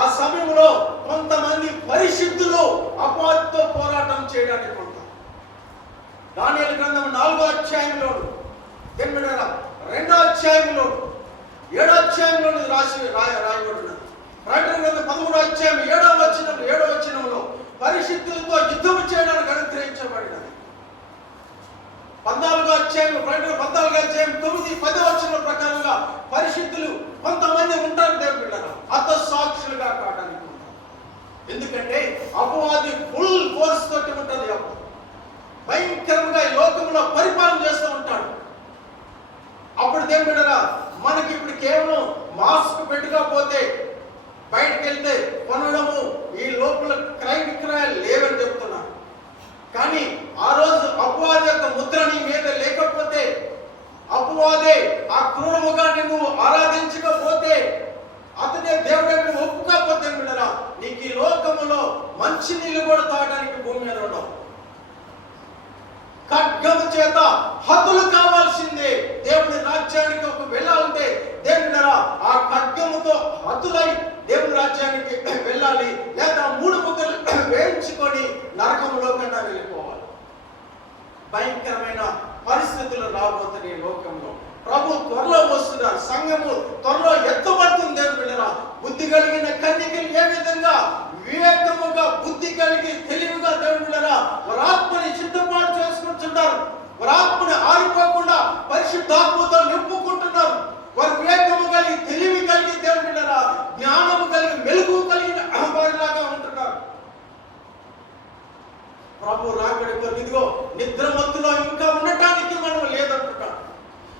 ఆ సమయంలో కొంతమంది పరిశుద్ధులు అపవాదితో పోరాటం చేయడానికి ఉంటారు. దానియేలు గ్రంథం 4వ అధ్యాయంలో 2వ అధ్యాయంలో 7వ అధ్యాయంలో రాయబడినది. ప్రకటన గ్రంథం 13వ అధ్యాయం 7వ వచనంలో పరిశుద్ధులతో యుద్ధం చేయడానికి అనుగ్రహించబడినది. 14వ అధ్యాయం 14వ అధ్యాయం 9, 10వ వచనం ప్రకారంగా పరిశుద్ధులు కొంతమంది ఉంటారు దేవుని బిడ్డలారా, హతసాక్షులుగా కావడానికి ఉంటారు. ఎందుకంటే అపవాది ఫుల్ ఫోర్స్ తోటి ఉంటుంది. భయంకరంగా ఈ లోకంలో పరిపాలన చేస్తూ ఉంటాడు. అప్పుడు దేవుని బిడ్డలారా మనకి ఇప్పుడు కేవలం మాస్క్ పెట్టుకోకపోతే బయటకు వెళ్తే కొనడము ఈ లోపల క్రయ విక్రయాలు లేవని చెప్తున్నారు. కానీ ఆ రోజు అపవాది యొక్క ముద్ర నీ మీద లేకపోతే, అపవాదే ఆ క్రూరముగాన్ని నువ్వు ఆరాధించకపోతే, అతనే దేవుడిని ఒప్పుకోకపోతే బిడ్డరా నీకు ఈ లోకములో మంచి నీళ్ళు కూడా తాగడానికి భూమి మీద ఉండవు. ఖడ్గము చేత హతులు కావాల్సిందే. దేవుని రాజ్యానికి ఒక వెళ్ళాలంటే దేవుడిరా ఆ ఖడ్గముతో హతులై దేవుని రాజ్యానికి వెళ్ళాలి, లేదా 3 ముక్కలు వేయించుకొని నరకంలో కన్నా వెళ్ళిపోవాలి. భయంకరమైన పరిస్థితులు రాబోతున్నాయి లోకంలో. ప్రభు త్వరలో వస్తున్నారు. సంఘము త్వరలో ఎత్తబడుతుంది దేవుని బిడ్డలారా. బుద్ధి కలిగిన కన్యకలు ఏ విధంగా వివేకముగా బుద్ధి కలిగి తెలివిగా దేవుని బిడ్డలారా వారి ఆత్మని సిద్ధపాటు చేసుకుంటున్నారు. వారి ఆత్మని ఆరిపోకుండా పరిశుద్ధాత్మతో నింపుకుంటున్నారు. వారు వివేకము కలిగి తెలివి కలిగి దేవుని బిడ్డలారా జ్ఞానము కలిగి మెలుగు కలిగిన వారిలాగా ఉంటున్నారు. ప్రభు రాకడ కొరకు ఇదిగో నిద్రమత్తులో ఇంకా ఉండటానికి మనం లేదంటున్నాం.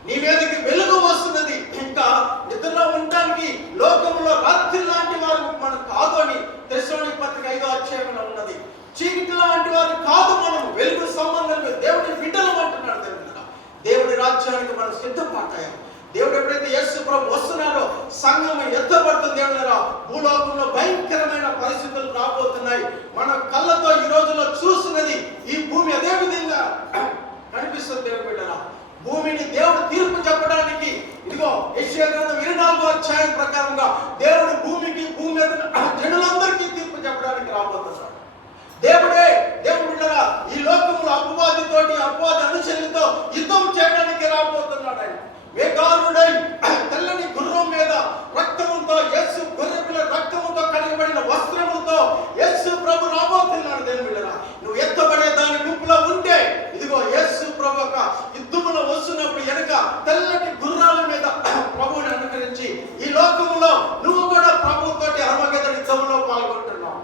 నీ మీదకి వెలుగు వస్తున్నది. ఇంకా నిద్రలో ఉండటానికి లోకంలో రాత్రి లాంటి వారు మనం కాదు అని తెస్సలోనికీ పత్రిక 5వ అధ్యాయంలో ఉన్నది. చీకటి లాంటి వారు కాదు మనం, వెలుగు సంబంధం దేవుడి బిడ్డలు అంటున్నాడు దేవుడు. దేవుడి రాజ్యానికి మనం సిద్ధపడ్డాం. దేవుడు ఎప్పుడైతే యేసు ప్రభు వస్తున్నారో సంఘం ఎత్తబడుతుంది దేవుళ్ళారా. భూలోకంలో భయంకరమైన పరిస్థితులు రాబోతున్నాయి. మన కళ్ళతో ఈ రోజుల్లో చూస్తున్నది ఈ భూమి అదే విధంగా కనిపిస్తుంది దేవుడి బిడ్డలారా. భూమిని దేవుడు తీర్పు చెప్పడానికి ఇదిగో యెషయా గ్రంథం 24వ అధ్యాయం ప్రకారంగా దేవుడు భూమికి భూమి మీద జనులందరికీ తీర్పు చెప్పడానికి రాబోతున్నాడు. దేవుడే దేవుడు బిడ్డలారా ఈ లోకంలో అపవాదితోటి అపవాది అనుచరులతో యుద్ధం చేయడానికి రాబోతున్నాడు. ఆయన వేగారుడై తెల్లని గుర్రం మీద రక్తముతో యేసు గొర్రెపిల్ల రక్తముతో కడగబడిన వస్త్రములతో యేసు ప్రభు రాబోతున్నాడు. దేవుని బిడ్డలారా నువ్వు ఎత్తబడే దాని గుంపులో ఉంటే ఇదిగో యేసు ప్రభు ఒక యుద్ధములో వస్తున్నప్పుడు వెనక తెల్లటి గుర్రాల మీద ప్రభువుని అనుకరించి ఈ లోకములో నువ్వు కూడా ప్రభువుతోటి అర్మగెదడి యుద్ధంలో పాల్గొంటున్నావు.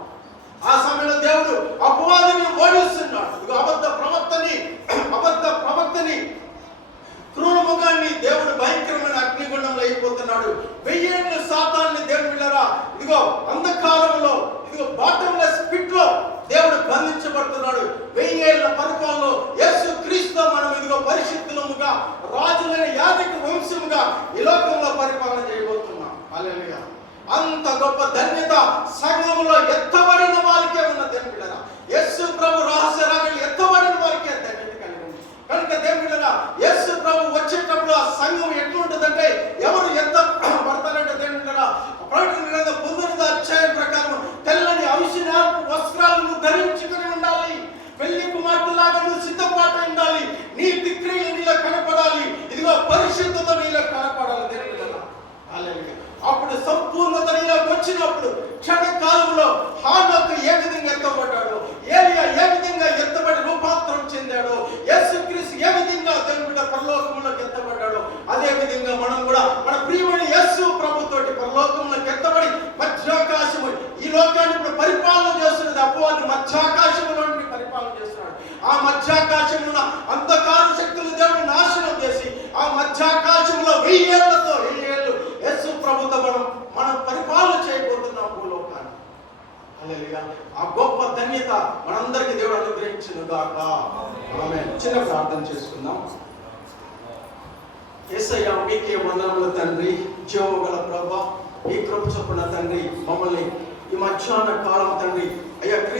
ఆ సమయంలో దేవుడు అపవాదిని ఓడిస్తున్నాడు. ఇదిగో అబద్ధ ప్రవక్తని క్రూరముగాన్ని దేవుడు భయంకరమైన అగ్నిగుండంలో అయిపోతున్నాడు. 1000 ఏళ్ళు సాతాన్ని దేవుడు బిడ్డలారా ఇదిగో అంధకారంలో ఇదిగో బాటంలెస్ పిట్ లో దేవుడు బంధించబడుతున్నాడు. 1000 ఏళ్ల పరిపాలనలో యేసు క్రీస్తు మనం ఇదిగో పరిశుద్ధులముగా రాజులైన యాజక వంశముగా ఈ లోకంలో పరిపాలన చేయబోతున్నాం. హల్లెలూయా. అంత గొప్ప ధన్యత సంఘములో ఎత్తబడిన వారికే ఉన్న దేవుని బిడ్డలారా. యేసు ప్రభు రహస్య రాకడలో ఎత్తబడిన వారికే ధన్యత కలిగి ఉంది. కనుక దేవుని బిడ్డలారా యేసు ప్రభు వచ్చేటప్పుడు ఆ సంఘం ఎట్లుంటుందంటే ఎవరు వచ్చినప్పుడు క్షణకాలంలో హానోకు ఏ విధంగా ఎత్తబడ్డాడో, ఏలియా ఏ విధంగా ఎత్తబడి రూపాంతరం చెందాడో, యేసుక్రీస్తు ఏ విధంగా దేవుడి పరలోకంలోకి ఎత్తబడ్డాడో, అదే విధంగా మనం కూడా మన ప్రియమైన యేసు ప్రభుతోటి పరలోకంలోకి ఎత్తబడి మధ్యాకాశము, ఈ లోకాన్ని ఇప్పుడు పరిపాలన చేస్తున్నది అపవాది మధ్యాకాశములో నుండి పరిపాలన చేస్తున్నాడు. ఆ మధ్యాకాశమున అంధకార శక్తులు దేవుని నాశనం చేసి ఆ మధ్యాకాశంలో 1000 ఏళ్లతో 1000 ఏళ్ళు యేసు ప్రభుతో మనం పరిపాలన చేయబోతున్నాం భూలోకాన్ని. హల్లెలూయా. ఆ గొప్ప ధన్యత మనందరికీ దేవుడు అనుగ్రహించును గాక. ఆమేన్. చిన్న ప్రార్థన చేసుకుందాం. యేసయ్యా, మీకే వందనములు తండ్రి. జీవముగల ప్రభువా, ఈ కృప చొప్పున తండ్రి మమ్మల్ని ఈ మధ్యాహ్న కాలం తండ్రి అయ్యా